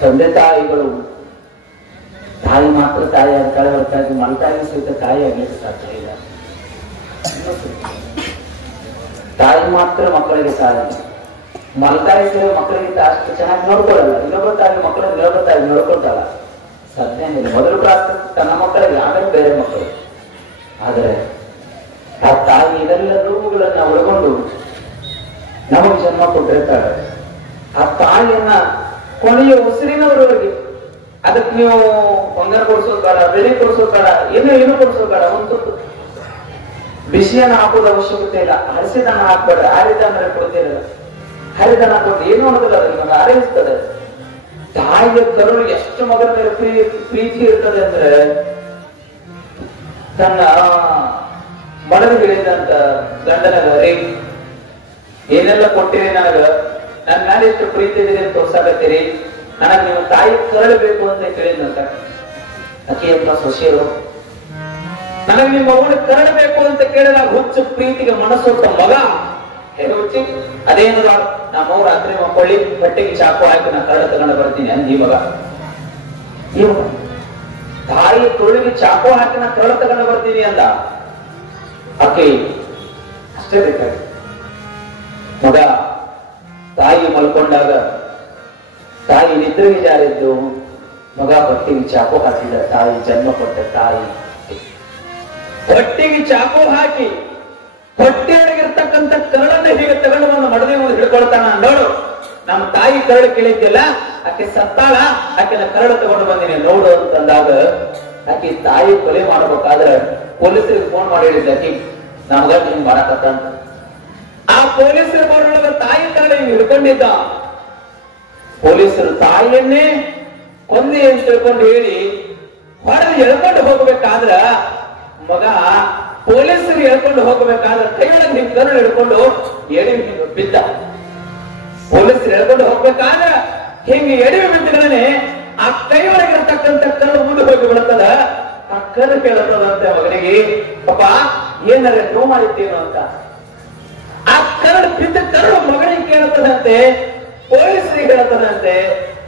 ತಂದೆ ತಾಯಿಗಳು ತಾಯಿ ಮಾತ್ರ ತಾಯಿ ಆಗ್ತಾಳೆ ಹೊರತಾಗಿ ಮಲತಾಯಿ ಸಹಿತ ತಾಯಿ ಆಗ್ಲಿಕ್ಕೆ ಸಾಧ್ಯ ಇಲ್ಲ ತಾಯಿ ಮಾತ್ರ ಮಕ್ಕಳಿಗೆ ತಾಯಿ ಮಲತಾಯಿ ಸೇವೆ ಮಕ್ಕಳಿಗೆ ಅಷ್ಟು ಚೆನ್ನಾಗಿ ನೋಡ್ಕೊಳ್ಳಲ್ಲ ಇನ್ನೊಬ್ಬರ ತಾಯಿ ಮಕ್ಕಳನ್ನ ಇನ್ನೊಬ್ಬರ ತಾಯಿ ನೋಡ್ಕೊಳ್ತಾಳ ಸಾಧ್ಯ ಇಲ್ಲ ಮೊದಲು ಪ್ರಾರ್ಥನೆ ತನ್ನ ಮಕ್ಕಳಿಗೆ ಆಮೇಲೆ ಬೇರೆ ಮಕ್ಕಳು ಆದರೆ ಆ ತಾಯಿ ಇದೆಲ್ಲ ರೂಪುಗಳನ್ನ ಒಳಗೊಂಡು ನಮಗೆ ಜನ್ಮ ಕೊಟ್ಟಿರ್ತಾಳೆ ಆ ತಾಯಿಯನ್ನ ಕೊನೆಯ ಉಸಿರಿನವರವರೆಗೆ ಅದಕ್ಕೆ ನೀವು ಬಂಗಾರ ಕೊಡಿಸೋದು ಬೇಡ ಬೆಲೆ ಕೊಡಿಸೋದು ಬೇಡ ಏನು ಕೊಡಿಸೋದು ಬೇಡ ಒಂದು ಬಿಸಿಯನ್ನ ಹಾಕೋದು ಅವಶ್ಯಕತೆ ಇಲ್ಲ ಹರಿಸಿದನ್ನ ಹಾಕ್ಬೇಡ ಆರಿದನ್ನ ಕೊಡ್ತಿರಲ್ಲ ಹರಿದನ್ನ ಕೊಟ್ಟು ಏನು ಅನ್ನೋದಿಲ್ಲ ಅದಕ್ಕೆ ನಮ್ಗೆ ಆರೈಸ್ತದೆ ತಾಯಿಯ ಕರುಳು ಎಷ್ಟು ಮಗನ ಮೇಲೆ ಪ್ರೀತಿ ಇರ್ತದೆ ಅಂದ್ರೆ ತನ್ನ ಮಡಲು ಹೇಳಿದಂತ ಗಂಡನಗ ಏನೆಲ್ಲ ಕೊಟ್ಟಿರಿ ನನಗ ನನ್ನ ಮೇಲೆ ಎಷ್ಟು ಪ್ರೀತಿ ಇದೆ ಅಂತ ತೋರ್ಸಾಕತ್ತೀರಿ ನನಗೆ ನೀವು ತಾಯಿ ಕರಳಬೇಕು ಅಂತ ಕೇಳಿದಂತ ಅಕ್ಕಿಯಪ್ಪ ಸೊಸೆಯರು ನನಗೆ ನಿಮ್ಮ ಮಗನ ಕರಳಬೇಕು ಅಂತ ಕೇಳಿದಾಗ ಹುಚ್ಚು ಪ್ರೀತಿಗೆ ಮನಸ್ಸೊಟ್ಟ ಮಗ ಹುಚ್ಚಿ ಅದೇನು ನಮ್ಮವ್ರು ರಾತ್ರಿ ಮಕ್ಕಳಿ ಬಟ್ಟೆಗೆ ಚಾಕು ಹಾಕಿ ನಾ ಕರಳ ತಗೊಂಡು ಬರ್ತೀನಿ ಅಂದಿ ಮಗ ತಾಯಿ ಕೊರಳಿಗೆ ಚಾಕು ಹಾಕಿ ನಾ ಕರಳು ತಗೊಂಡು ಬರ್ತೀನಿ ಅಂದ. ಆಕೆ ಅಷ್ಟೇ ಬೇಕಾಗಿ ಮಗ ತಾಯಿ ಮಲ್ಕೊಂಡಾಗ ತಾಯಿ ನಿದ್ರೆಗೆ ಜಾರಿದ್ದು, ಮಗ ಹೊಟ್ಟಿಗೆ ಚಾಕು ಹಾಕಿದ ತಾಯಿ, ಜನ್ಮ ಕೊಟ್ಟ ತಾಯಿ. ಹೊಟ್ಟಿಗೆ ಚಾಕು ಹಾಕಿ ಹೊಟ್ಟೆಯೊಳಗಿರ್ತಕ್ಕಂಥ ಕರಳನ್ನ ಹೀಗೆ ತಗೊಂಡು ಬಂದು ಮಡದಿ ಮುಂದೆ ಹಿಡ್ಕೊಳ್ತಾನ. ನೋಡು, ನಮ್ಮ ತಾಯಿ ಕರಳು ಕೇಳಿದ್ದಿಲ್ಲ, ಆಕೆ ಸತ್ತಾಳ, ಆಕೆನ ಕರಳು ತಗೊಂಡು ಬಂದಿನಿ ನೋಡು ಅಂತಂದಾಗ, ಆಕೆ ತಾಯಿ ಕೊಲೆ ಮಾಡ್ಬೇಕಾದ್ರೆ ಪೊಲೀಸರಿಗೆ ಫೋನ್ ಮಾಡಿ ಹೇಳಿದ್ದ, ಆಕಿ ನಮ್ಗ ಹಿಂಗ್ ಮಾಡಕತ್ತ ಅಂತ. ಆ ಪೊಲೀಸರ ಬೋರ್ಡೊಳಗ ತಾಯಿ ಕರಳು ಹಿಂಗ್ ಹಿಡ್ಕೊಂಡಿದ್ದ. ಪೊಲೀಸರು ತಾಯಿಯನ್ನೇ ಕೊಂದಿ ಅಂತ ತಿಳ್ಕೊಂಡು ಹೇಳಿ ಹೊಡೆದು ಎಳ್ಕೊಂಡು ಹೋಗ್ಬೇಕಾದ್ರ ಮಗ ಪೊಲೀಸರು ಎಳ್ಕೊಂಡು ಹೋಗ್ಬೇಕಾದ್ರೆ ಕೈಯೊಳಗೆ ನಿಮ್ ಕರಳು ಹಿಡ್ಕೊಂಡು ಎಡಿ ಬಿದ್ದ. ಪೊಲೀಸರು ಎಳ್ಕೊಂಡು ಹೋಗ್ಬೇಕಾದ್ರ ಹಿಂಗೆ ಎಡವಿ ಬಿದ್ದಗಳೇ ಆ ಕೈ ಒಳಗಿರ್ತಕ್ಕಂಥ ಕರಳು ಮುಂದೆ ಹೋಗಿ ಬಿಡುತ್ತದ. ಆ ಕರು ಕೇಳುತ್ತದಂತೆ ಮಗನಿಗೆ, ಪಾಪ ಏನಾರ ನೋವು ಮಾಡಿದ್ದೇನು ಅಂತ. ಆ ಕರಡು ಬಿದ್ದ ಕರಡು ಮಗನಿಗೆ ಕೇಳುತ್ತದಂತೆ, ಪೊಲೀಸರಿಗೆ ಹೇಳುತ್ತದಂತೆ,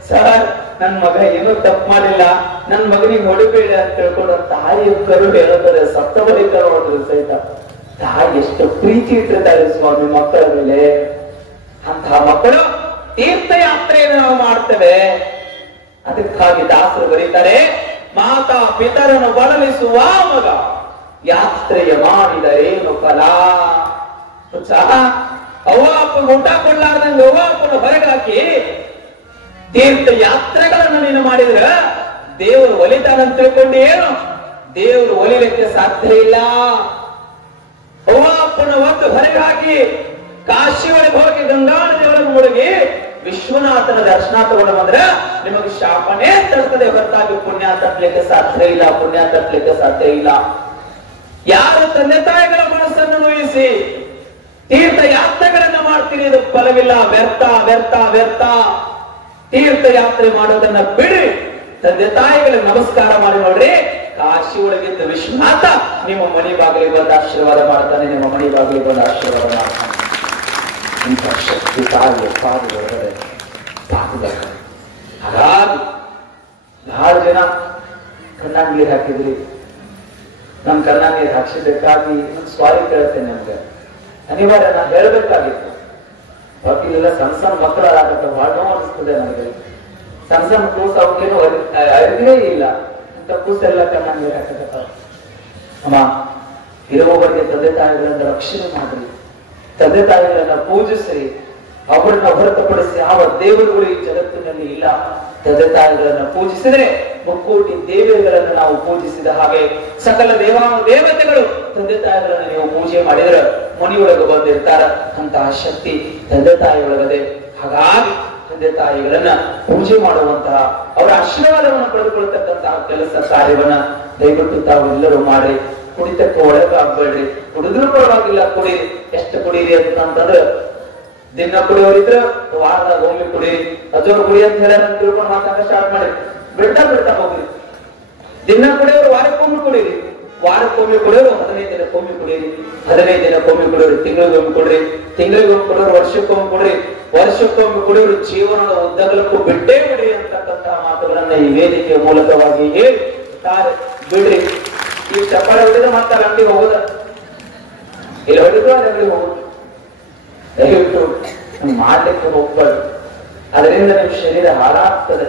ಸರ್ ನನ್ ಮಗ ಏನೂ ತಪ್ಪು ಮಾಡಿಲ್ಲ, ನನ್ ಮಗನಿಗೆ ಹೊಡಿಬೇಡಿ ಅಂತ ತಿಳ್ಕೊಂಡು ತಾಯಿ ಕರು ಹೇಳುತ್ತದೆ. ಸತ್ತ ಬಳಿ ಕರು ಹೊಡೆದ್ರು ಸಹಿತ ತಾಯಿ ಎಷ್ಟು ಪ್ರೀತಿ ಇಟ್ಟಿರ್ತಾರೆ ಸ್ವಾಮಿ ಮಕ್ಕಳ ಮೇಲೆ. ಅಂತಹ ಮಕ್ಕಳು ತೀರ್ಥಯಾತ್ರೆಯನ್ನು ನಾವು ಮಾಡ್ತೇವೆ. ಅದಕ್ಕಾಗಿ ದಾಸರು ಬರೀತಾರೆ, ಮಾತಾ ಪಿತರನ್ನು ಬಳಲಿಸುವ ಮಗ ಯಾತ್ರೆಯ ಮಾಡಿದರೇನು ಫಲ. ಉತ್ಸಾಹ ಅವ್ವ ಅಪ್ಪನ ಊಟ ಕೊಡ್ಲಾರ್ದಂಗ ಅವ್ವ ಅಪ್ಪನ ಹೊರಗಾಕಿ ತೀರ್ಥ ಯಾತ್ರೆಗಳನ್ನು ನೀನು ಮಾಡಿದ್ರ ದೇವರು ಒಲಿತಾನಂತ ತಿಳ್ಕೊಂಡು ಏನು? ದೇವರು ಒಲಿಲಿಕ್ಕೆ ಸಾಧ್ಯ ಇಲ್ಲ. ಅವ್ವ ಅಪ್ಪನ ಒತ್ತು ಹೊರಗೆ ಹಾಕಿ ಕಾಶಿ ಒಳಗೆ ಹೋಗಿ ಗಂಗಾ ನದಿ ಒಳಗೆ ಮುಳುಗಿ ವಿಶ್ವನಾಥನ ದರ್ಶನ ತಗೊಂಡು ಬಂದ್ರೆ ನಿಮಗೆ ಶಾಪನೇ ತರ್ತದೆ ಹೊರತಾಗಿ ಪುಣ್ಯ ತಟ್ಟಲಿಕ್ಕೆ ಸಾಧ್ಯ ಇಲ್ಲ, ಪುಣ್ಯ ತಟ್ಟಲಿಕ್ಕೆ ಸಾಧ್ಯ ಇಲ್ಲ. ಯಾರು ತಂದೆ ತಾಯಿಗಳ ಮನಸ್ಸನ್ನು ನೋಯಿಸಿ ತೀರ್ಥ ಯಾತ್ರೆಗಳನ್ನ ಮಾಡ್ತೀರಿ, ಇದು ಫಲವಿಲ್ಲ, ವ್ಯರ್ಥ ವ್ಯರ್ಥ ವ್ಯರ್ಥ. ತೀರ್ಥಯಾತ್ರೆ ಮಾಡೋದನ್ನ ಬಿಡ್ರಿ, ತಂದೆ ತಾಯಿಗಳಿಗೆ ನಮಸ್ಕಾರ ಮಾಡಿ ನೋಡ್ರಿ. ಕಾಶಿ ಒಳಗಿದ್ದ ವಿಶ್ವನಾಥ ನಿಮ್ಮ ಮನೆ ಬಾಗಿಲಿಗೆ ಬಂದು ಆಶೀರ್ವಾದ ಮಾಡ್ತಾನೆ, ನಿಮ್ಮ ಮನೆ ಬಾಗಿಲಿಗೆ ಬಂದು ಆಶೀರ್ವಾದ ಮಾಡ್ತಾನೆ. ಇಂಥ ಶಕ್ತಿ ತಾಯಿಯ ಪಾದದೊಳಗಡೆ ಪಾದದಾಗ. ಹಾಗಾಗಿ ಬಹಳ ಜನ ಕಣ್ಣಾಗ ನೀರು ಹಾಕಿದ್ರಿ, ನಮ್ ಕಣ್ಣಾಗ ನೀರು ಹಾಕ್ಸಿದ್ದಕ್ಕಾಗಿ ಸ್ವಾರಿ ಕೇಳ್ತೇನೆ. ನಮ್ಗೆ ಅನಿವಾರ್ಯ ನಾನು ಹೇಳ್ಬೇಕಾಗಿತ್ತು. ಬಾಕಿಲೆಲ್ಲ ಸಣ್ಣ ಸಣ್ಣ ಮಕ್ಕಳಾಗತ್ತೆ, ಬಹಳ ನೋವು ಅನಿಸ್ತದೆ ನಮಗೆ. ಸಣ್ಣ ಸಣ್ಣ ಕೂಸು ಅವಕ್ಕೇನು ಅರಿವೇ ಇಲ್ಲ ಅಂತ ಕೂಸೆಲ್ಲ ಕಣ್ಣಾಗ ನೀರು ಹಾಕತ್ತ. ಅಮ್ಮ, ಇರುವವರಿಗೆ ತಂದೆ ತಾಯಿಗಳನ್ನ ರಕ್ಷಣೆ ಮಾಡ್ರಿ, ತಂದೆ ತಾಯಿಗಳನ್ನ ಪೂಜಿಸ್ರಿ. ಅವರನ್ನ ಹೊರತುಪಡಿಸಿ ಯಾವ ದೇವರುಗಳು ಈ ಜಗತ್ತಿನಲ್ಲಿ ಇಲ್ಲ. ತಂದೆ ತಾಯಿಗಳನ್ನ ಪೂಜಿಸಿದ್ರೆ ಮುಕ್ಕೋಟಿ ದೇವರುಗಳನ್ನ ನಾವು ಪೂಜಿಸಿದ ಹಾಗೆ ಸಕಲ ದೇವತೆಗಳು ತಂದೆ ತಾಯಿಗಳನ್ನ ನೀವು ಪೂಜೆ ಮಾಡಿದ್ರೆ ಮನೆಯೊಳಗೆ ಬಂದಿರ್ತಾರ. ಅಂತಹ ಶಕ್ತಿ ತಂದೆ ತಾಯಿಯೊಳಗದೆ. ಹಾಗಾಗಿ ತಂದೆ ತಾಯಿಗಳನ್ನ ಪೂಜೆ ಮಾಡುವಂತಹ ಅವರ ಆಶೀರ್ವಾದವನ್ನು ಪಡೆದುಕೊಳ್ತಕ್ಕಂತಹ ಕೆಲಸ ಕಾರ್ಯವನ್ನ ದಯವಿಟ್ಟು ತಾವೆಲ್ಲರೂ ಮಾಡಿ. ಕುಡಿತಕ್ಕೆ ಒಳಗಾಗ್ಬೇಡ್ರಿ, ಕುಡಿದ್ರು ಪರವಾಗಿಲ್ಲ, ಕುಡೀರಿ. ಎಷ್ಟು ಕುಡೀರಿ ಅಂತಂದ್ರೆ ದಿನ ಕುಡಿಯೋರಿದ್ರೆ ವಾರದಾಗ ಒಮ್ಮೆ ಕುಡೀರಿ. ಅಜೋರು ಕುಡಿ ಅಂತ ಹೇಳ ತಿಳ್ಕೊಂಡು ಮಾತಾಡ ಸ್ಟಾರ್ಟ್ ಮಾಡಿ ಬಿಡ್ತಾ ಹೋಗ್ರಿ. ದಿನ ಕುಡಿಯೋರು ವಾರಕ್ಕೊಮ್ಮೆ ಕುಡೀರಿ, ವಾರಕ್ಕೊಮ್ಮೆ ಕುಡಿಯೋರು 15 ದಿನಕ್ಕೊಮ್ಮೆ ಕುಡೀರಿ, 15 ದಿನಕ್ಕೊಮ್ಮೆ ಕುಡಿಯೋರು ತಿಂಗಳಿಗೊಮ್ಮೆ ಕೊಡ್ರಿ, ತಿಂಗಳಿಗೊಮ್ಮೆ ಕೊಡೋರು ವರ್ಷಕ್ಕೊಮ್ಮೆ ಕೊಡ್ರಿ, ವರ್ಷಕ್ಕೊಮ್ಮೆ ಕುಡಿಯೋರು ಜೀವನದ ಉದ್ದಗಲಕ್ಕೂ ಬಿಟ್ಟೇ ಬಿಡ್ರಿ ಅಂತಕ್ಕಂತಹ ಮಾತುಗಳನ್ನ ಈ ವೇದಿಕೆಯ ಮೂಲಕವಾಗಿ ಹೇಳಿ ಬಿಡ್ರಿ. ಈ ಚಪ್ಪರ ಹೊಡಿದ್ರೆ ಮತ್ತೆ ಅಂಗಡಿಗೆ ಹೋಗೋದ, ಇಲ್ಲಿ ಹೊಡಿದ್ರು ಅಲ್ಲಿ ಅಂಗಡಿಗೆ ಹೋಗುದು. ದಯವಿಟ್ಟು ಮಾಡ್ಲಿಕ್ಕೆ ಹೋಗ್ಬಾರ್ದು. ಅದರಿಂದ ನಿಮ್ ಶರೀರ ಹಾಳಾಗ್ತದೆ.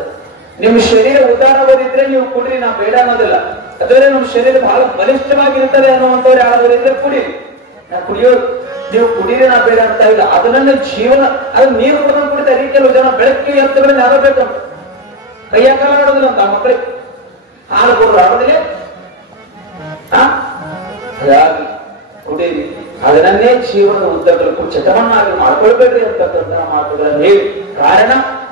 ನಿಮ್ ಶರೀರ ಉದಾರವಾಗಿದ್ರೆ ನೀವು ಕುಡ್ರಿ, ನಾ ಬೇಡ ಅನ್ನೋದಿಲ್ಲ. ಅದರಲ್ಲಿ ನಮ್ಮ ಶರೀರ ಬಹಳ ಬಲಿಷ್ಠವಾಗಿರ್ತದೆ ಅನ್ನುವಂಥವ್ರು ಯಾರಾದ್ರೂ ಕುಡೀರಿ. ನಾ ಕುಡಿಯೋದು, ನೀವು ಕುಡೀರಿ, ನಾ ಬೇಡ ಅಂತ ಇಲ್ಲ. ಅದನ್ನ ಜೀವನ, ಅದು ನೀರು ಕುಡಿದು ಕುಡಿತಾರೆ. ಕೆಲವು ಜನ ಬೆಳಗ್ಗೆ ಎತ್ತುಗಳನ್ನ ಆಗಬೇಕಂತ ಕೈಯ ಕಾಲ ಆಡೋದಿಲ್ಲ ಅಂತ ಮಕ್ಕಳಿಗೆ ಹಾಲು ಕೊಡೋರು ಆಡೋದಿಲ್ಲ. ಹಾಗಾಗಿ ಕುಡೀರಿ, ಅದನ್ನೇ ಜೀವನದ ಉದ್ದಕ್ಕೂ ಚಟವನ್ನಾಗಿ ಮಾಡ್ಕೊಳ್ಬೇಡ್ರಿ ಅಂತಕ್ಕಂತಹ ಮಾತುಗಳನ್ನು ಹೇಳಿ. ಕಾರಣ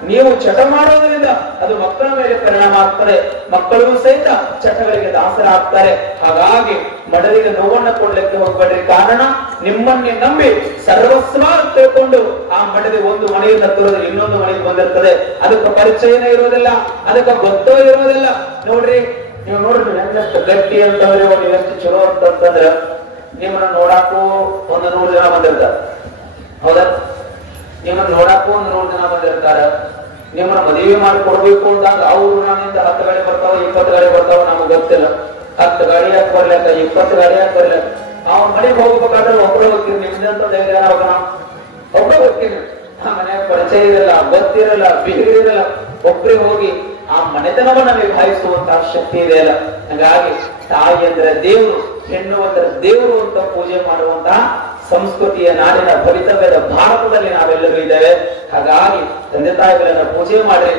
ನೀವು ಚಟ ಮಾಡೋದ್ರಿಂದ ಅದು ಮಕ್ಕಳ ಮೇಲೆ ಪರಿಣಾಮ ಆಗ್ತದೆ, ಮಕ್ಕಳಿಗೂ ಸಹಿತ ಚಟಗಳಿಗೆ ದಾಸರಾಗ್ತಾರೆ. ಹಾಗಾಗಿ ಮಡಲಿಗೆ ನೋವನ್ನ ಕೊಡ್ಲಿಕ್ಕೆ ಹೋಗ್ಬೇಡ್ರಿ. ಕಾರಣ ನಿಮ್ಮನ್ನೇ ನಂಬಿ ಸರ್ವಸ್ವ ತಿಳ್ಕೊಂಡು ಆ ಮಡಲಿ ಒಂದು ಮನೆಯಿಂದ ತುಳಿದು ಇನ್ನೊಂದು ಮನೆಗೆ ಬಂದಿರ್ತದೆ. ಅದಕ್ಕೆ ಪರಿಚಯನೇ ಇರೋದಿಲ್ಲ, ಅದಕ್ಕೆ ಗೊತ್ತೋ ಇರೋದಿಲ್ಲ. ನೋಡ್ರಿ, ನೀವು ನೋಡ್ರಿ ಎಷ್ಟು ಗಟ್ಟಿ ಅಂತಂದ್ರೆ, ನೀವು ಎಷ್ಟು ಚಲೋ ಅಂತಂದ್ರೆ ನಿಮ್ಮನ್ನ ನೋಡಾಕು 100 ಜನ ಬಂದಿರ್ತಾರೆ. ಹೌದಾ? ನಿಮ್ಮನ್ನ ನೋಡಾಕು 100 ಜನ ಬಂದಿರ್ತಾರ. ನಿಮ್ಮನ್ನ ಮದುವೆ ಮಾಡಿ ಕೊಡ್ಬೇಕು ಅಂದಾಗ ಅವ್ರು ನನ್ನಿಂದ 10 ಗಾಡಿ ಬರ್ತಾವ 20 ಗಾಡಿ ಬರ್ತಾವ ನಮಗ್ ಗೊತ್ತಿಲ್ಲ. 10 ಗಾಡಿ ಯಾಕೆ ಬರ್ಲಕ್ಕ 20 ಗಾಡಿ ಯಾಕೆ ಬರ್ಲಕ್ಕ ಅವ್ನ ಮನೆಗೆ ಹೋಗ್ಬೇಕಾದ್ರೆ ಒಬ್ಬರು ಹೋಗ್ತೀರಿ. ನಿಮ್ದಂತ ಧೈರ್ಯ ನಾವು ಒಬ್ಬರು ಹೋಗ್ತೀರಿ. ಆ ಮನೆಯ ಪರಿಚಯ ಇರಲ್ಲ, ಗೊತ್ತಿರಲ್ಲ, ಬಿಗಿರಲ್ಲ, ಒಬ್ರಿಗೆ ಹೋಗಿ ಆ ಮನೆತನವನ್ನ ನಿಭಾಯಿಸುವಂತಹ ಶಕ್ತಿ ಇದೆ ಅಲ್ಲ. ಹಾಗಾಗಿ ತಾಯಿ ಅಂದ್ರೆ ದೇವರು, ಹೆಣ್ಣು ಅಂದ್ರೆ ದೇವರು ಅಂತ ಪೂಜೆ ಮಾಡುವಂತಹ ಸಂಸ್ಕೃತಿಯ ನಾಡಿನ ಭವಿತವ್ಯದ ಭಾರತದಲ್ಲಿ ನಾವೆಲ್ಲರೂ ಇದ್ದೇವೆ. ಹಾಗಾಗಿ ತಂದೆ ತಾಯಿಗಳನ್ನ ಪೂಜೆ ಮಾಡಿ